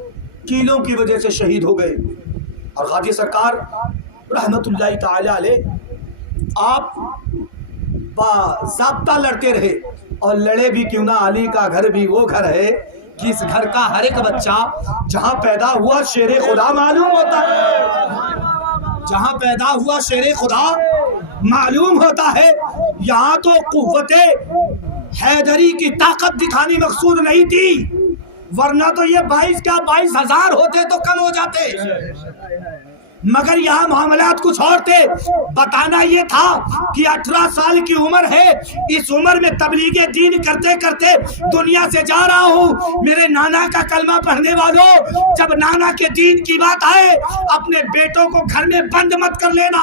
کیلوں کی وجہ سے شہید ہو گئے۔ اور غازی سرکار رحمت اللہ تعالی علیہ آپ باضابطہ لڑتے رہے، اور لڑے بھی کیوں نہ، علی کا گھر بھی وہ گھر ہے کہ اس گھر کا ہر ایک بچہ جہاں پیدا ہوا شیر خدا معلوم ہوتا ہے، جہاں پیدا ہوا شیر خدا معلوم ہوتا ہے۔ یہاں تو قوت حیدری کی طاقت دکھانی مقصود نہیں تھی، ورنہ تو یہ 22,000 ہوتے تو کم ہو جاتے، مگر یہاں معاملات کچھ اور تھے۔ بتانا یہ تھا کہ 18 سال کی عمر ہے، اس عمر میں تبلیغ دین کرتے کرتے دنیا سے جا رہا ہوں۔ میرے نانا کا کلمہ پڑھنے والوں، جب نانا کے دین کی بات آئے اپنے بیٹوں کو گھر میں بند مت کر لینا،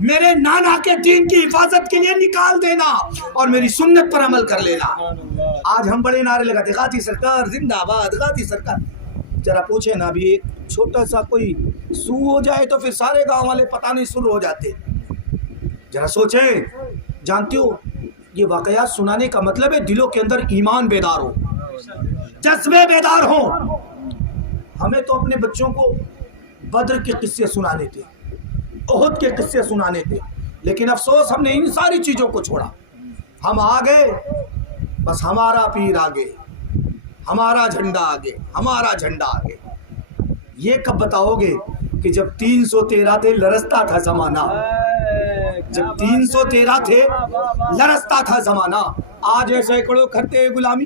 میرے نانا کے دین کی حفاظت کے لیے نکال دینا اور میری سنت پر عمل کر لینا۔ آج ہم بڑے نعرے لگاتے غازی سرکار زندہ باد، غازی سرکار۔ ذرا پوچھے نا، ابھی ایک چھوٹا سا کوئی سو ہو جائے تو پھر سارے گاؤں والے پتہ نہیں سن ہو جاتے۔ ذرا سوچیں، جانتے ہو یہ واقعات سنانے کا مطلب ہے دلوں کے اندر ایمان بیدار ہو، جذبے بیدار ہوں۔ ہمیں تو اپنے بچوں کو بدر کے قصے سنانے تھے، احد کے قصے سنانے تھے، لیکن افسوس ہم نے ان ساری چیزوں کو چھوڑا۔ ہم آگے، بس ہمارا پیر آگے، ہمارا جھنڈا آگے، ہمارا جھنڈا آگے۔ یہ کب بتاؤ گے کہ جب 313 تھے لرزتا تھا زمانہ، جب 313 تھے لرزتا تھا زمانہ۔ آج ایسے سینکڑوں کرتے ہیں غلامی۔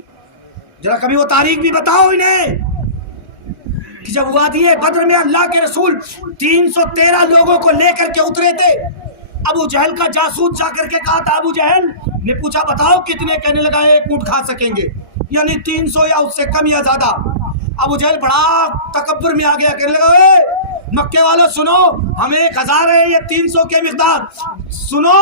ذرا کبھی وہ تاریخ بھی بتاؤ انہیں کہ جب وادی بدر میں اللہ کے رسول 313 لوگوں کو لے کر کے اترے تھے، ابو جہل کا جاسوس جا کر کے کہا تھا، ابو جہل نے پوچھا بتاؤ کتنے، کہنے لگا 1 اونٹ کھا سکیں گے، یعنی 300 یا اس سے کم یا زیادہ۔ ابو جہل بڑا تکبر میں آ گیا، کہنے لگا اے مکے والوں سنو، ہم 1000 ہے، یہ 300 کے مقدار، سنو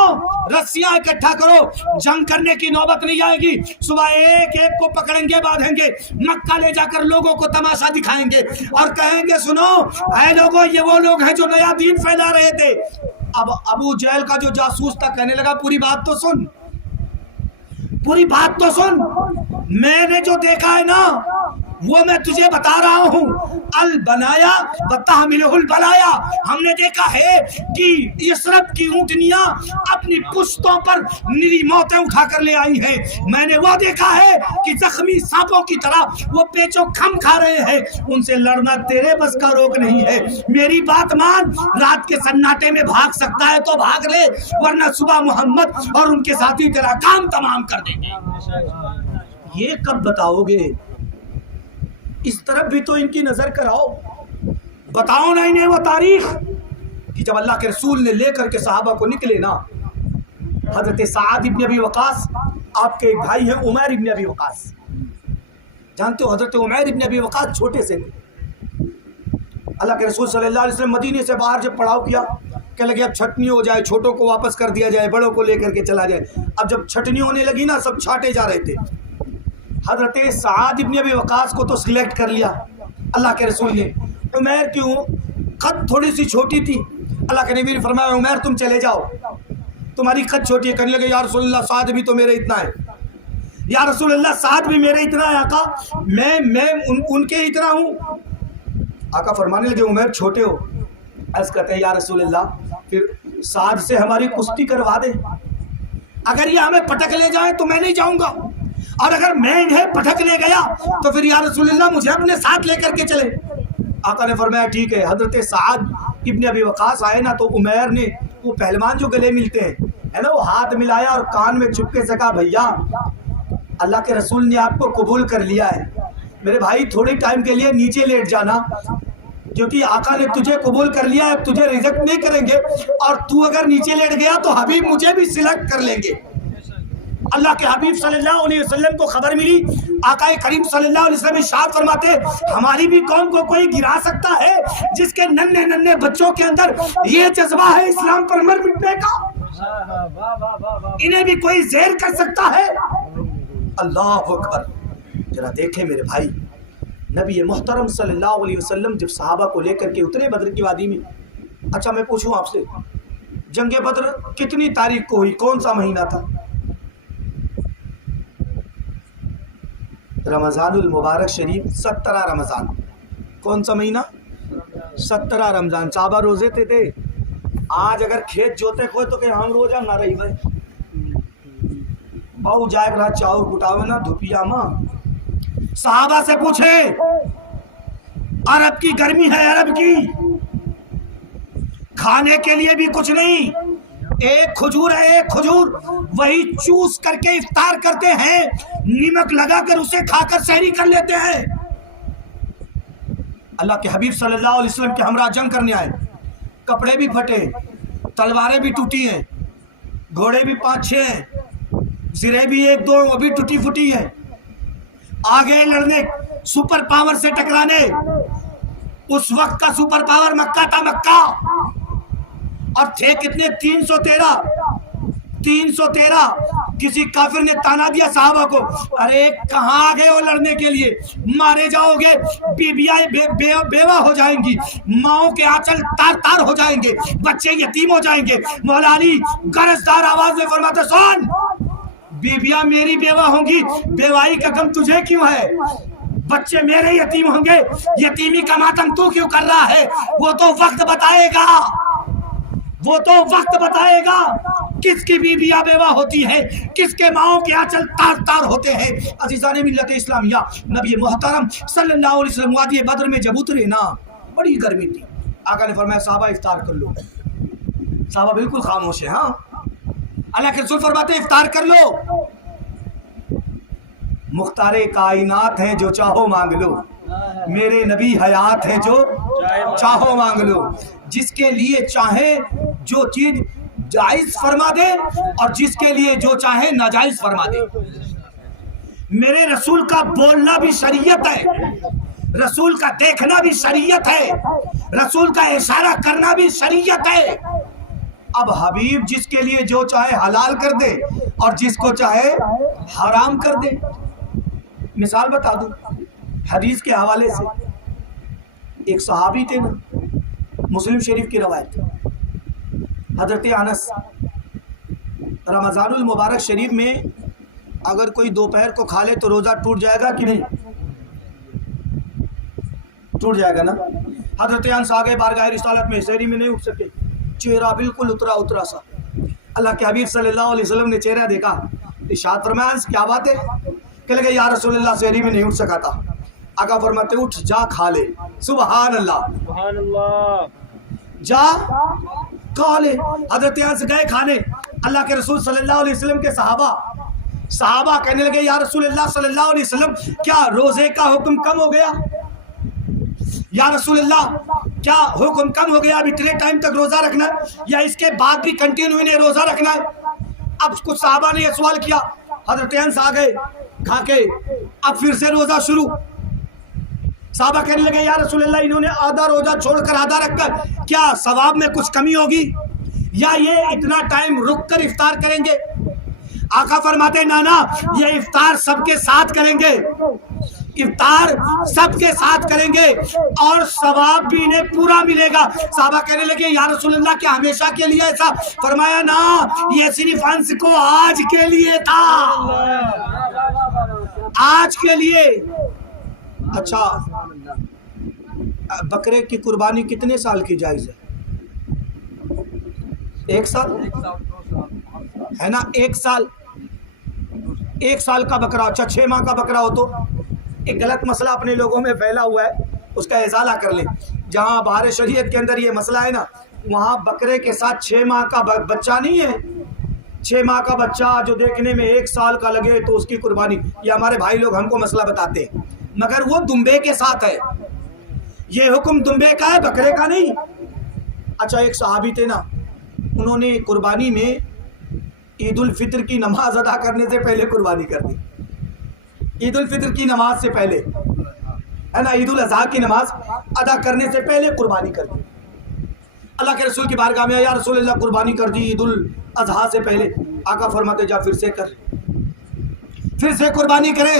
رسیاں اکٹھا کرو، جنگ کرنے کی نوبت نہیں آئے گی، صبح ایک ایک کو پکڑیں گے، باندھیں گے، مکہ لے جا کر لوگوں کو تماشا دکھائیں گے اور کہیں گے سنو اے لوگوں، یہ وہ لوگ ہیں جو نیا دین پھیلا رہے تھے۔ اب ابو جہل کا جو جاسوس تھا کہنے لگا پوری بات تو سن، پوری بات تو سن، میں نے جو دیکھا ہے نا وہ میں تجھے بتا رہا ہوں، البنایا وتحملہ البلایا، ہم نے دیکھا ہے کہ یثرب کی اونٹنیاں اپنی پشتوں پر نری موتیں اٹھا کر لے آئی ہیں، میں نے وہ دیکھا ہے کہ زخمی سانپوں کی طرح وہ پیچو کھم کھا رہے ہیں، ان سے لڑنا تیرے بس کا روک نہیں ہے، میری بات مان، رات کے سناٹے میں بھاگ سکتا ہے تو بھاگ لے، ورنہ صبح محمد اور ان کے ساتھی تیرا کام تمام کر دیں گے۔ یہ کب بتاؤ گے؟ اس طرف بھی تو ان کی نظر کراؤ، بتاؤ نا انہیں وہ تاریخ کہ جب اللہ کے رسول نے لے کر کے صحابہ کو نکلے نا، حضرت سعد ابن ابی وقاص، آپ کے ایک بھائی ہیں عمیر ابن ابی وقاص، جانتے ہو حضرت عمیر ابن ابی وقاص چھوٹے سے تھے، اللہ کے رسول صلی اللہ علیہ وسلم مدینے سے باہر جب پڑاؤ کیا، کہنے لگے اب چھٹنی ہو جائے، چھوٹوں کو واپس کر دیا جائے، بڑوں کو لے کر کے چلا جائے۔ اب جب چھٹنی ہونے لگی نا، سب چھاٹے جا رہے تھے، حضرت سعد ابن ابی وقاص کو تو سلیکٹ کر لیا اللہ کے رسول نے۔ عمیر کیوں؟ قد تھوڑی سی چھوٹی تھی، اللہ کے نبی نے فرمایا عمیر تم چلے جاؤ، تمہاری قد چھوٹی ہے۔ کہنے لگے یا رسول اللہ سعد بھی تو میرے اتنا ہے، یا رسول اللہ سعد بھی میرے اتنا ہے آقا، میں ان کے اتنا ہوں۔ آقا فرمانے لگے عمیر چھوٹے ہو، عرض کرتے ہیں یا رسول اللہ پھر سعد سے ہماری کشتی کروا دیں، اگر یہ ہمیں پٹک لے جائیں تو میں نہیں جاؤں گا، اور اگر میں انہیں پٹک لے گیا تو پھر یا رسول اللہ مجھے اپنے ساتھ لے کر کے چلے۔ آقا نے فرمایا ٹھیک ہے۔ حضرت سعد ابن ابی وقاص آئے نا تو عمیر نے وہ پہلوان جو گلے ملتے ہیں ہے نا، وہ ہاتھ ملایا اور کان میں چپکے سے کہا بھیا اللہ کے رسول نے آپ کو قبول کر لیا ہے، میرے بھائی تھوڑے ٹائم کے لیے نیچے لیٹ جانا، کیونکہ آقا نے تجھے قبول کر لیا ہے، تجھے ریجیکٹ نہیں کریں گے، اور تو اگر نیچے لیٹ گیا تو حبیب مجھے بھی سلیکٹ کر لیں گے۔ اللہ کے حبیب صلی اللہ علیہ وسلم کو خبر ملی، آقا کریم صلی اللہ علیہ وسلم ارشاد فرماتے ہماری بھی قوم کو کوئی گرا سکتا ہے جس کے ننھے ننھے بچوں کے اندر یہ جذبہ ہے اسلام پر مر مٹنے کا، انہیں بھی کوئی زیر کر سکتا ہے۔ اللہ اکبر۔ ذرا دیکھیں میرے بھائی، نبی محترم صلی اللہ علیہ وسلم جب صحابہ کو لے کر کے اترے بدر کی وادی میں، اچھا میں پوچھوں آپ سے، جنگ بدر کتنی تاریخ کو ہوئی، کون سا مہینہ تھا؟ رمضان المبارک شریف 17 رمضان، کون سا مہینہ؟ 17 رمضان۔ صحابہ روزے تھے۔ آج اگر کھیت جوتے کوئی تو کہ ہم روزہ نہ رہی بھائی باؤ جائے رہا چاؤ کٹاوے نا دھوپیا ماں۔ صحابہ سے پوچھے عرب کی گرمی ہے، عرب کی کھانے کے لیے بھی کچھ نہیں، ایک کھجور ہے، ایک کھجور وہی چوس کر کے افطار کرتے ہیں، نمک لگا کر اسے کھا کر سحری کر لیتے ہیں۔ اللہ کے حبیب صلی اللہ علیہ وسلم کے ہمراہ جنگ کرنے آئے، کپڑے بھی پھٹے، تلواریں بھی ٹوٹی ہیں، گھوڑے بھی 5-6 ہیں، زرے بھی 1-2 وہ بھی ٹوٹی پھوٹی ہیں، آگے لڑنے سپر پاور سے ٹکرانے۔ اس وقت کا سپر پاور مکہ تھا، مکہ، اور تھے کتنے؟ 313۔ کسی کافر نے تانا دیا صحابہ کو، ارے کہاں آگئے ہو لڑنے کے لیے، مارے جاؤ گے، بیویاں بیوہ ہو جائیں گی، ماؤں کے آنچل تار تار ہو جائیں گے، بچے یتیم ہو جائیں گے۔ مولا علی گرجدار آواز میں فرماتے سن، بیویاں میری بیوہ ہوں گی، بیوائی کا غم تجھے کیوں ہے؟ بچے میرے یتیم ہوں گے، یتیمی کا ماتم تو کیوں کر رہا ہے؟ وہ تو وقت بتائے گا، وہ تو وقت بتائے گا کس کی بیویاں بیوہ ہوتی ہیں، کس کے ماؤں کے آنچل تار تار ہوتے ہیں۔ عزیزان ملت اسلامیہ، نبی محترم صلی اللہ علیہ وسلم وادی بدر میں جب اترے نا، بڑی گرمی تھی، آقا نے فرمایا صحابہ افطار کر لو۔ صحابہ بالکل خاموش ہیں، ہاں اللہ کے رسول فرماتے ہیں افطار کر لو، مختار کائنات ہیں جو چاہو مانگ لو، میرے نبی حیات ہیں جو چاہو مانگ لو، جس کے لیے چاہے جو چیز جائز فرما دے اور جس کے لیے جو چاہے ناجائز فرما دے۔ میرے رسول کا بولنا بھی شریعت ہے، رسول کا دیکھنا بھی شریعت ہے، رسول کا اشارہ کرنا بھی شریعت ہے۔ اب حبیب جس کے لیے جو چاہے حلال کر دے اور جس کو چاہے حرام کر دے۔ مثال بتا دوں حدیث کے حوالے سے، ایک صحابی تھے نا، مسلم شریف کی روایت، حضرت انس، رمضان المبارک شریف میں اگر کوئی دوپہر کو کھا لے تو روزہ ٹوٹ جائے گا کہ نہیں؟ ٹوٹ جائے گا نا۔ حضرت انس آگے بارگاہ رسالت میں سحری میں نہیں اٹھ سکے، چہرہ بالکل اترا سا۔ اللہ کے حبیب صلی اللہ علیہ وسلم نے چہرہ دیکھا، ارشاد فرمایا انس کیا بات ہے؟ کہنے لگے یا رسول اللہ سحری میں نہیں اٹھ سکا تھا۔ آقا فرماتے اٹھ جا کھا لے۔ سبحان اللہ، سبحان اللہ، جا کھا لے۔ حضرت انس گئے کھانے، اللہ کے رسول صلی اللہ علیہ وسلم کے صحابہ کہنے لگے یا رسول اللہ صلی اللہ علیہ وسلم کیا روزے کا حکم کم ہو گیا؟ یا رسول اللہ کیا حکم کم ہو گیا، اب اتنے ٹائم تک روزہ رکھنا ہے یا اس کے بعد بھی کنٹینیو انہیں روزہ رکھنا ہے؟ اب کچھ صحابہ نے یہ سوال کیا، حضرت انس آ گئے کھا کے، اب پھر سے روزہ شروع۔ صحابہ کہنے لگے یا رسول اللہ انہوں نے آدھا روزہ چھوڑ کر آدھا رکھ کر کیا ثواب میں کچھ کمی ہوگی یا یہ اتنا ٹائم رک کر افطار کریں گے؟ آقا فرماتے نانا یہ افطار سب کے ساتھ کریں گے، افطار سب کے ساتھ کریں گے اور ثواب بھی انہیں پورا ملے گا۔ صحابہ کہنے لگے یا رسول اللہ کیا ہمیشہ کے لیے ایسا؟ فرمایا نا یہ صرف انس کو آج کے لیے تھا، آج کے لیے۔ اچھا بکرے کی قربانی کتنے سال کی جائز ہے؟ 1 سال ہے نا، 1 سال، 1 سال کا بکرا، اچھا 6 ماہ کا بکرا ہو تو ایک غلط مسئلہ اپنے لوگوں میں پھیلا ہوا ہے، اس کا ازالہ کر لیں۔ جہاں بہار شریعت کے اندر یہ مسئلہ ہے نا وہاں بکرے کے ساتھ 6 ماہ کا بچہ نہیں ہے، 6 ماہ کا بچہ جو دیکھنے میں 1 سال کا لگے تو اس کی قربانی، یہ ہمارے بھائی لوگ ہم کو مسئلہ بتاتے ہیں، مگر وہ دمبے کے ساتھ ہے، یہ حکم دمبے کا ہے، بکرے کا نہیں۔ اچھا ایک صحابی تھے نا، انہوں نے قربانی میں عید الفطر کی نماز ادا کرنے سے پہلے قربانی کر دی، عید الفطر کی نماز سے پہلے ہے نا، عید الاضحیٰ کی نماز ادا کرنے سے پہلے قربانی کر دی۔ اللہ کے رسول کی بارگاہ میں یا رسول اللہ قربانی کر دی عید الاضحیٰ سے پہلے، آقا فرماتے جا پھر سے کر، پھر سے قربانی کرے۔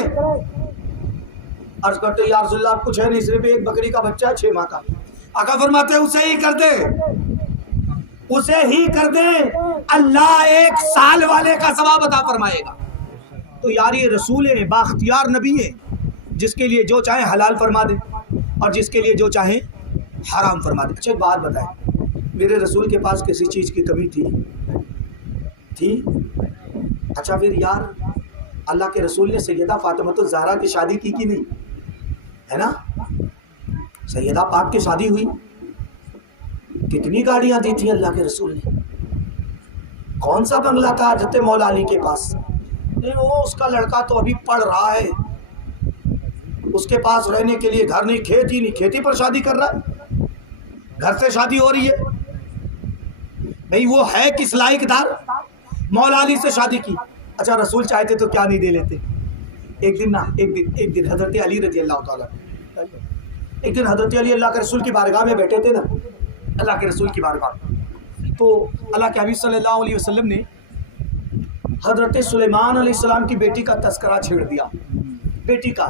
عرض کرتے یا رسول اللہ آپ کچھ ہے نہیں، صرف ایک بکری کا بچہ ہے 6 ماہ کا۔ آقا فرماتے اسے ہی کر دے، اسے ہی کر دے، اللہ 1 سال والے کا ثواب عطا فرمائے گا۔ تو یار یہ رسول ہے، باختیار نبی ہے، جس کے لیے جو چاہے حلال فرما دے اور جس کے لیے جو چاہے حرام فرما دے۔ اچھا ایک بات بتائیں، میرے رسول کے پاس کسی چیز کی کمی تھی؟ اچھا پھر یار اللہ کے رسول نے سیدہ فاطمہ الزہرا کی شادی کی نہیں ہے نا؟ سیدہ پاک کی شادی ہوئی، کتنی گاڑیاں دی تھی اللہ کے رسول نے، کون سا بنگلہ تھا حضرت مولا علی کے پاس؟ نہیں وہ اس کا لڑکا تو ابھی پڑھ رہا ہے، اس کے پاس رہنے کے لیے گھر نہیں، کھیتی نہیں، کھیتی پر شادی کر رہا ہے، گھر سے شادی ہو رہی ہے بھئی، وہ ہے کس لائق دار؟ مولا علی سے شادی کی۔ اچھا رسول چاہتے تو کیا نہیں دے لیتے؟ ایک دن حضرت علی رضی اللہ تعالیٰ، ایک دن حضرت علی اللہ کے رسول کی بارگاہ میں بیٹھے تھے نا، اللہ کے رسول کی بارگاہ، تو اللہ کے حبیب صلی اللہ علیہ وسلم نے حضرت سلیمان علیہ السلام کی بیٹی کا تذکرہ چھیڑ دیا، بیٹی کا۔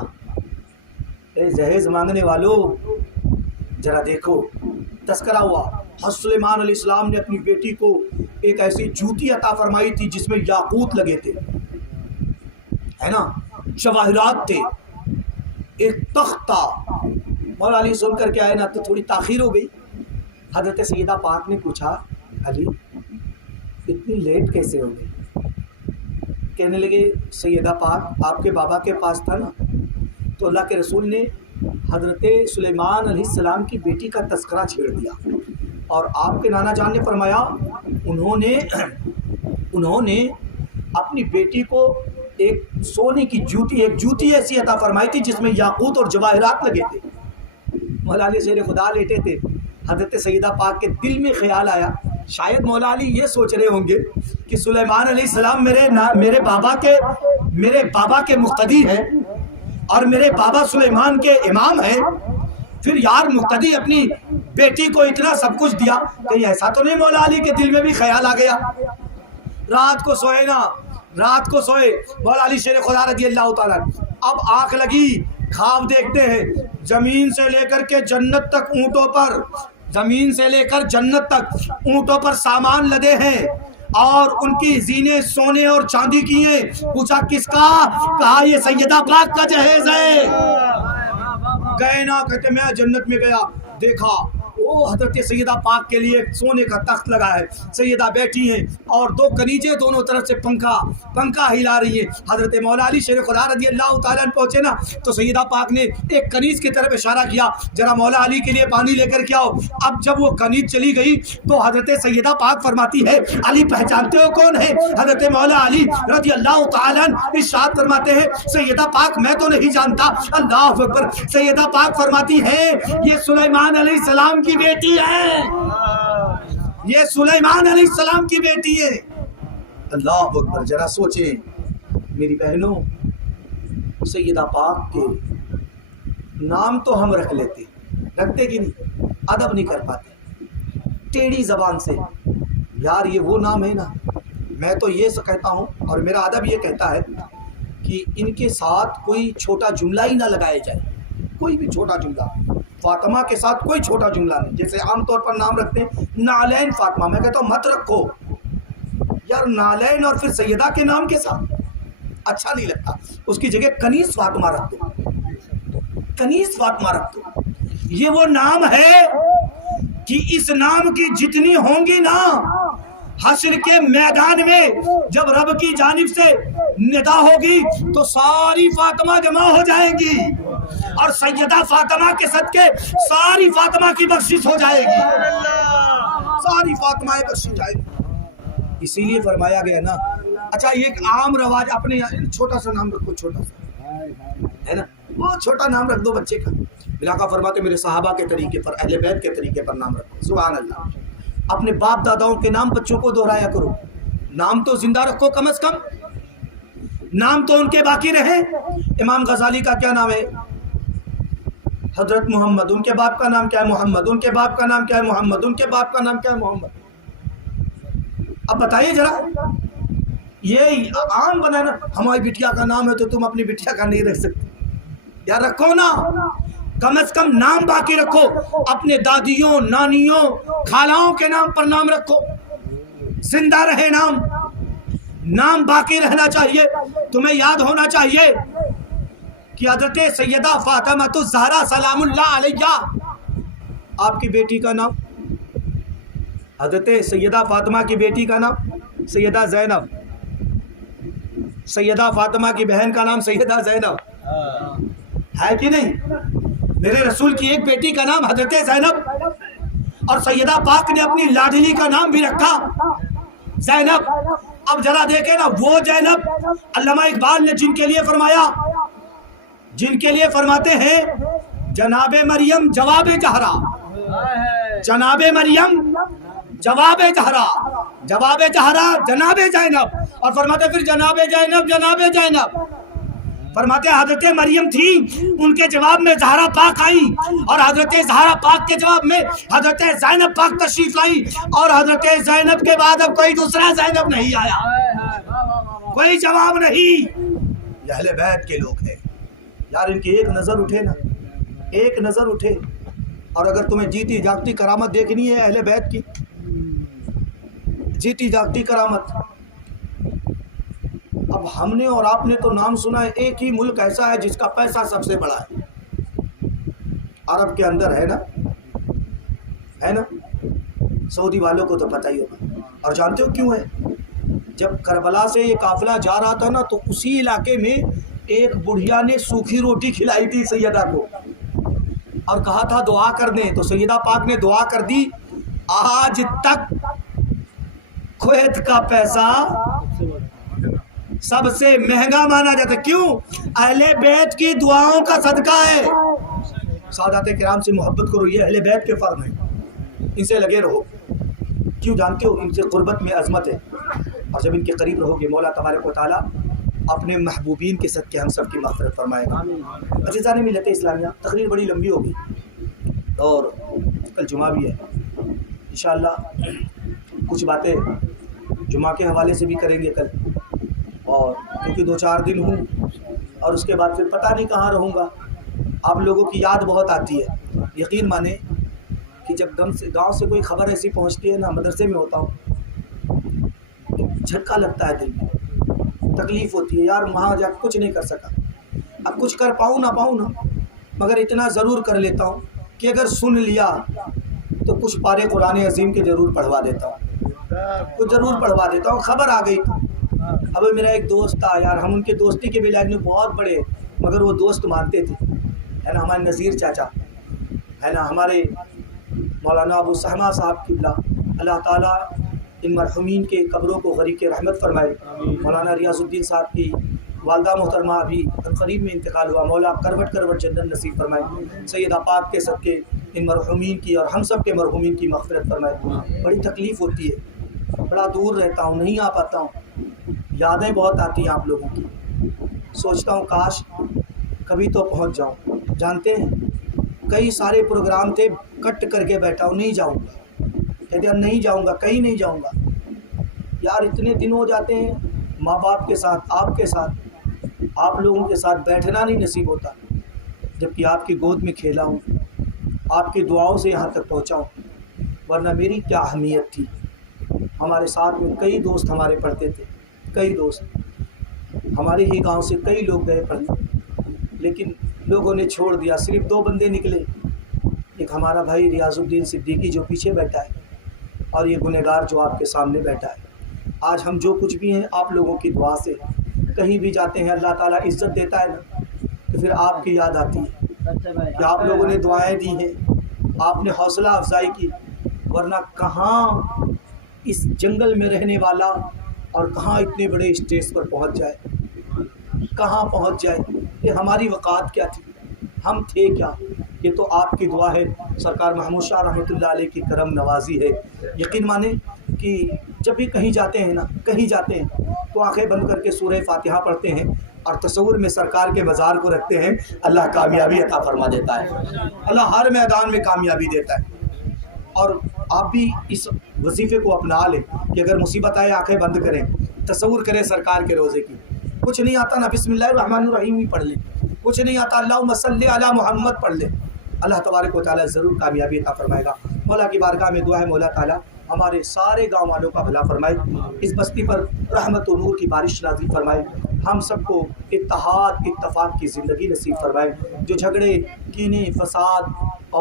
اے جہیز مانگنے والو ذرا دیکھو، تذکرہ ہوا، حضرت سلیمان علیہ السلام نے اپنی بیٹی کو ایک ایسی جوتی عطا فرمائی تھی جس میں یاقوت لگے تھے، ہے نا، جواہرات تھے، ایک تخت تھا۔ مولا علی سن کر کے آئے نا تو تھوڑی تاخیر ہو گئی، حضرت سیدہ پاک نے پوچھا علی اتنی لیٹ کیسے ہو گئی؟ کہنے لگے سیدہ پاک آپ کے بابا کے پاس تھا نا، تو اللہ کے رسول نے حضرت سلیمان علیہ السلام کی بیٹی کا تذکرہ چھیڑ دیا، اور آپ کے نانا جان نے فرمایا انہوں نے اپنی بیٹی کو ایک سونے کی جوتی، ایک جوتی ایسی عطا فرمائی تھی جس میں یاقوت اور جواہرات لگے تھے۔ مولا علی شیر خدا لیٹے تھے، حضرت سیدہ پاک کے دل میں خیال آیا، شاید مولا علی یہ سوچ رہے ہوں گے کہ سلیمان علیہ السلام میرے بابا کے مقتدی ہیں اور میرے بابا سلیمان کے امام ہیں، پھر یار مقتدی اپنی بیٹی کو اتنا سب کچھ دیا، کہیں ایسا تو نہیں مولا علی کے دل میں بھی خیال آ گیا؟ رات کو سوئے مولا علی شیر خدا رضی اللہ تعالیٰ، اب آنکھ لگی، خواب دیکھتے ہیں، زمین سے لے کر کے جنت تک اونٹوں پر، زمین سے لے کر جنت تک اونٹوں پر سامان لدے ہیں اور ان کی زینے سونے اور چاندی کی ہیں۔ پوچھا کس کا؟ کہا یہ سیدہ پاک کا جہیز ہے۔ گئے نا، کہتے میں جنت میں گیا، دیکھا وہ حضرت سیدہ پاک کے لیے سونے کا تخت لگا ہے، سیدہ بیٹھی ہیں اور 2 کنیجیں دونوں طرف سے پنکھا ہلا رہی ہیں۔ حضرت مولا علی شیر خدا رضی اللہ تعالیٰ پہنچے نا تو سیدہ پاک نے ایک کنیز کی طرف اشارہ کیا، ذرا مولا علی کے لیے پانی لے کر کے آؤ۔ اب جب وہ کنیز چلی گئی تو حضرت سیدہ پاک فرماتی ہے علی پہچانتے ہو کون ہے؟ حضرت مولا علی رضی اللہ تعالیٰ ارشاد فرماتے ہیں سیدہ پاک میں تو نہیں جانتا، اللہ اکبر۔ سیدہ پاک فرماتی ہے یہ سلیمان علیہ السلام کی بیٹی ہے، یہ سلیمان علیہ السلام کی بیٹی ہے۔ اللہ اکبر۔ ذرا سوچیں میری بہنوں، سیدہ پاک کے نام تو ہم رکھتے کہ نہیں، ادب نہیں کر پاتے ٹیڑھی زبان سے، یار یہ وہ نام ہے نا، میں تو یہ کہتا ہوں اور میرا ادب یہ کہتا ہے کہ ان کے ساتھ کوئی چھوٹا جملہ ہی نہ لگایا جائے، کوئی بھی چھوٹا جملہ۔ فاطمہ کے ساتھ کوئی چھوٹا جملہ نہیں، جیسے عام طور پر نام رکھتے ہیں نالین فاطمہ، میں کہتا ہوں مت رکھو یار نالین اور پھر سیدہ کے نام کے ساتھ اچھا نہیں لگتا، اس کی جگہ کنیز فاطمہ رکھ دو، کنیز فاطمہ رکھ دو۔ یہ وہ نام ہے کہ اس نام کی جتنی ہوں گی نا، حشر کے میدان میں جب رب کی جانب سے ندا ہوگی تو ساری فاطمہ جمع ہو جائیں گی اور سیدہ فاطمہ کے صدقے ساری فاطمہ کی بخشش ہو جائے گی، ساری فاطمہ بخشی جائیں گی۔ اسی لیے فرمایا گیا نا، اچھا یہ ایک عام رواج اپنے چھوٹا سا نام رکھو، چھوٹا سا ہے نا، وہ چھوٹا نام رکھ دو بچے کا۔ بلاکا فرماتے میرے صحابہ کے طریقے پر، اہل بیت کے طریقے پر نام رکھو۔ سبحان اللہ۔ اپنے باپ داداؤں کے نام بچوں کو دہرایا کرو، نام تو زندہ رکھو، کم از کم نام تو ان کے باقی رہے۔ امام غزالی کا کیا نام ہے؟ حضرت محمد۔ ان کے باپ کا نام کیا ہے؟ محمد۔ ان کے باپ کا نام کیا ہے؟ محمد۔ ان کے باپ کا نام کیا ہے؟ محمد۔ اب بتائیے ذرا، یہ عام بنا نا، ہماری بٹیا کا نام ہے تو تم اپنی بٹیا کا نہیں رکھ سکتے، یا رکھو نا، کم از کم نام باقی رکھو، اپنے دادیوں، نانیوں، خالاؤں کے نام پر نام رکھو، زندہ رہے نام، نام باقی رہنا چاہیے۔ تمہیں یاد ہونا چاہیے کہ حضرت سیدہ فاطمہ الزہرا سلام اللہ علیہا، آپ کی بیٹی کا نام، حضرت سیدہ فاطمہ کی بیٹی کا نام سیدہ زینب، سیدہ فاطمہ کی بہن کا نام سیدہ زینب ہے کہ نہیں؟ میرے رسول کی ایک بیٹی کا نام حضرت زینب، اور سیدہ پاک نے اپنی لاڈلی کا نام بھی رکھا زینب۔ اب ذرا دیکھیں نا، وہ زینب علامہ اقبال نے جن کے لیے فرمایا، جن کے لیے فرماتے ہیں جناب مریم جواب زہرا، جناب مریم جواب زہرا، جواب زہرا جناب زینب، اور فرماتے پھر جناب زینب جناب زینب، فرماتے حضرت مریم تھی، ان کے جواب میں زہرا پاک آئی، اور حضرت زہرا پاک کے جواب میں حضرت زینب پاک تشریف لائی، اور حضرت زینب کے بعد اب کوئی دوسرا زینب نہیں آیا، کوئی جواب نہیں۔ یہ اہل بیت کے لوگ ہیں یار، ان کی ایک نظر اٹھے نا، ایک نظر اٹھے، اور اگر تمہیں جیتی جاگتی کرامت دیکھنی ہے اہل بیت کی، جیتی جاگتی کرامت، اب ہم نے اور آپ نے تو نام سنا ہے، ایک ہی ملک ایسا ہے جس کا پیسہ سب سے بڑا ہے، عرب کے اندر ہے نا، ہے نا، سعودی والوں کو تو پتہ ہی ہوگا۔ اور جانتے ہو کیوں ہے؟ جب کربلا سے یہ قافلہ جا رہا تھا نا، تو اسی علاقے میں ایک بڑھیا نے سوکھی روٹی کھلائی تھی سیدہ کو، اور کہا تھا دعا کر دیں، تو سیدہ پاک نے دعا کر دی۔ آج تک کویت کا پیسہ سب سے مہنگا مانا جاتا ہے، کیوں؟ اہل بیت کی دعاؤں کا صدقہ ہے۔ سادات کرام سے محبت کرو، یہ اہل بیت کے فرم ہیں، ان سے لگے رہو، کیوں جانتے ہو؟ ان سے قربت میں عظمت ہے، اور جب ان کے قریب رہو گے مولا تبارک و تعالیٰ اپنے محبوبین کے صدقے ہم سب کی مغفرت فرمائے گا۔ عزیزان ملت اسلامیہ، تقریر بڑی لمبی ہوگی اور کل جمعہ بھی ہے، انشاءاللہ کچھ باتیں جمعہ کے حوالے سے بھی کریں گے کل، اور کیونکہ 2-4 دن ہوں اور اس کے بعد پھر پتہ نہیں کہاں رہوں گا۔ آپ لوگوں کی یاد بہت آتی ہے، یقین مانیں کہ جب گاؤں سے کوئی خبر ایسی پہنچتی ہے نا، مدرسے میں ہوتا ہوں، جھٹکا لگتا ہے دل میں، تکلیف ہوتی ہے یار، وہاں جا کچھ نہیں کر سکا، اب کچھ کر پاؤں نہ، مگر اتنا ضرور کر لیتا ہوں کہ اگر سن لیا تو کچھ پارے قرآن عظیم کے ضرور پڑھوا دیتا ہوں، کچھ ضرور پڑھوا دیتا ہوں۔ خبر آ گئی، اب میرا ایک دوست تھا یار، ہم ان کے دوستی کے بلاج میں بہت بڑے، مگر وہ دوست مانتے تھے، ہے نا، ہمارے نذیر چاچا، ہے نا، ہمارے مولانا ابو سہما صاحب قبلہ، اللہ تعالیٰ ان مرحومین کے قبروں کو غریق رحمت فرمائے۔ مولانا ریاض الدین صاحب کی والدہ محترمہ ابھی قریب میں انتقال ہوا، مولا کروٹ کروٹ جنت نصیب فرمائے، سیدہ پاک کے صدقے ان مرحومین کی اور ہم سب کے مرحومین کی مغفرت فرمائے۔ بڑی تکلیف ہوتی ہے، بڑا دور رہتا ہوں، نہیں آ پاتا ہوں، یادیں بہت آتی ہیں آپ لوگوں کی، سوچتا ہوں کاش کبھی تو پہنچ جاؤں۔ جانتے ہیں کئی سارے پروگرام تھے، کٹ کر کے بیٹھا ہوں، نہیں جاؤں گا، کہتے ہیں نہیں جاؤں گا، کہیں نہیں جاؤں گا یار، اتنے دن ہو جاتے ہیں ماں باپ کے ساتھ، آپ کے ساتھ، آپ لوگوں کے ساتھ بیٹھنا نہیں نصیب ہوتا، جبکہ آپ کی گود میں کھیلا ہوں، آپ کی دعاؤں سے یہاں تک پہنچا ہوں، ورنہ میری کیا اہمیت تھی۔ ہمارے ساتھ میں کئی دوست ہمارے پڑھتے تھے، کئی دوست ہمارے ہی گاؤں سے کئی لوگ گئے پڑھنے، لیکن لوگوں نے چھوڑ دیا، صرف 2 بندے نکلے، ایک ہمارا بھائی ریاض الدین صدیقی جو پیچھے بیٹھا ہے، اور یہ گنہگار جو آپ کے سامنے بیٹھا ہے۔ آج ہم جو کچھ بھی ہیں آپ لوگوں کی دعا سے، کہیں بھی جاتے ہیں اللہ تعالیٰ عزت دیتا ہے نا، تو پھر آپ کی یاد آتی ہے کہ آپ لوگوں نے دعائیں دی ہیں، آپ نے حوصلہ افزائی کی، ورنہ کہاں اس جنگل میں رہنے والا اور کہاں اتنے بڑے اسٹیج پر پہنچ جائے, کہاں پہنچ جائے. یہ ہماری وقات کیا تھی, ہم تھے کیا؟ یہ تو آپ کی دعا ہے, سرکار محمود شاہ رحمۃ اللہ علیہ کی کرم نوازی ہے. یقین مانیں کہ جب بھی کہیں جاتے ہیں نا, کہیں جاتے ہیں تو آنکھیں بند کر کے سورہ فاتحہ پڑھتے ہیں اور تصور میں سرکار کے مزار کو رکھتے ہیں, اللہ کامیابی عطا فرما دیتا ہے, اللہ ہر میدان میں کامیابی دیتا ہے. اور آپ بھی اس وظیفے کو اپنا لیں کہ اگر مصیبت آئے آنکھیں بند کریں, تصور کریں سرکار کے روزے کی. کچھ نہیں آتا نا بسم اللہ الرحمن الرحیم ہی پڑھ لیں, کچھ نہیں آتا اللہم صلی علی محمد پڑھ لیں, اللہ تبارک و تعالیٰ ضرور کامیابی عطا فرمائے گا. مولا کی بارگاہ میں دعا ہے مولا تعالیٰ ہمارے سارے گاؤں والوں کا بھلا فرمائے, اس بستی پر رحمت و نور کی بارش نازل فرمائے, ہم سب کو اتحاد اتفاق کی زندگی نصیب فرمائے. جو جھگڑے کینے فساد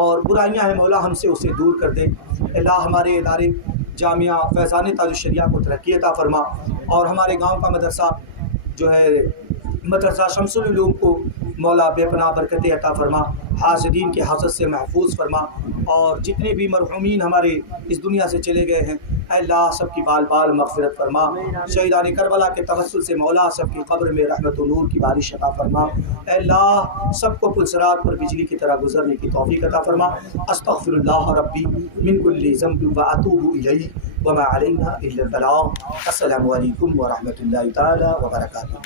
اور برائیاں ہیں مولا ہم سے اسے دور کر دے. اللہ ہمارے ادارے جامعہ فیضان تاج الشریعہ کو ترقی عطا فرما, اور ہمارے گاؤں کا مدرسہ جو ہے مدرسہ شمس العلوم کو مولا بے پناہ برکتیں عطا فرما, حاسدین کے حسد سے محفوظ فرما, اور جتنے بھی مرحومین ہمارے اس دنیا سے چلے گئے ہیں اے اللہ سب کی بال بال مغفرت فرما. شہیدان کربلا کے توسل سے مولا سب کی قبر میں رحمت و نور کی بارش عطا فرما. اے اللہ سب کو پلسرات پر بجلی کی طرح گزرنے کی توفیق عطا فرما. استغفر اللہ ربی من کل ذنب واتوب الیہ وما علینا الا البلاغ. السلام علیکم ورحمۃ اللہ تعالی وبرکاتہ.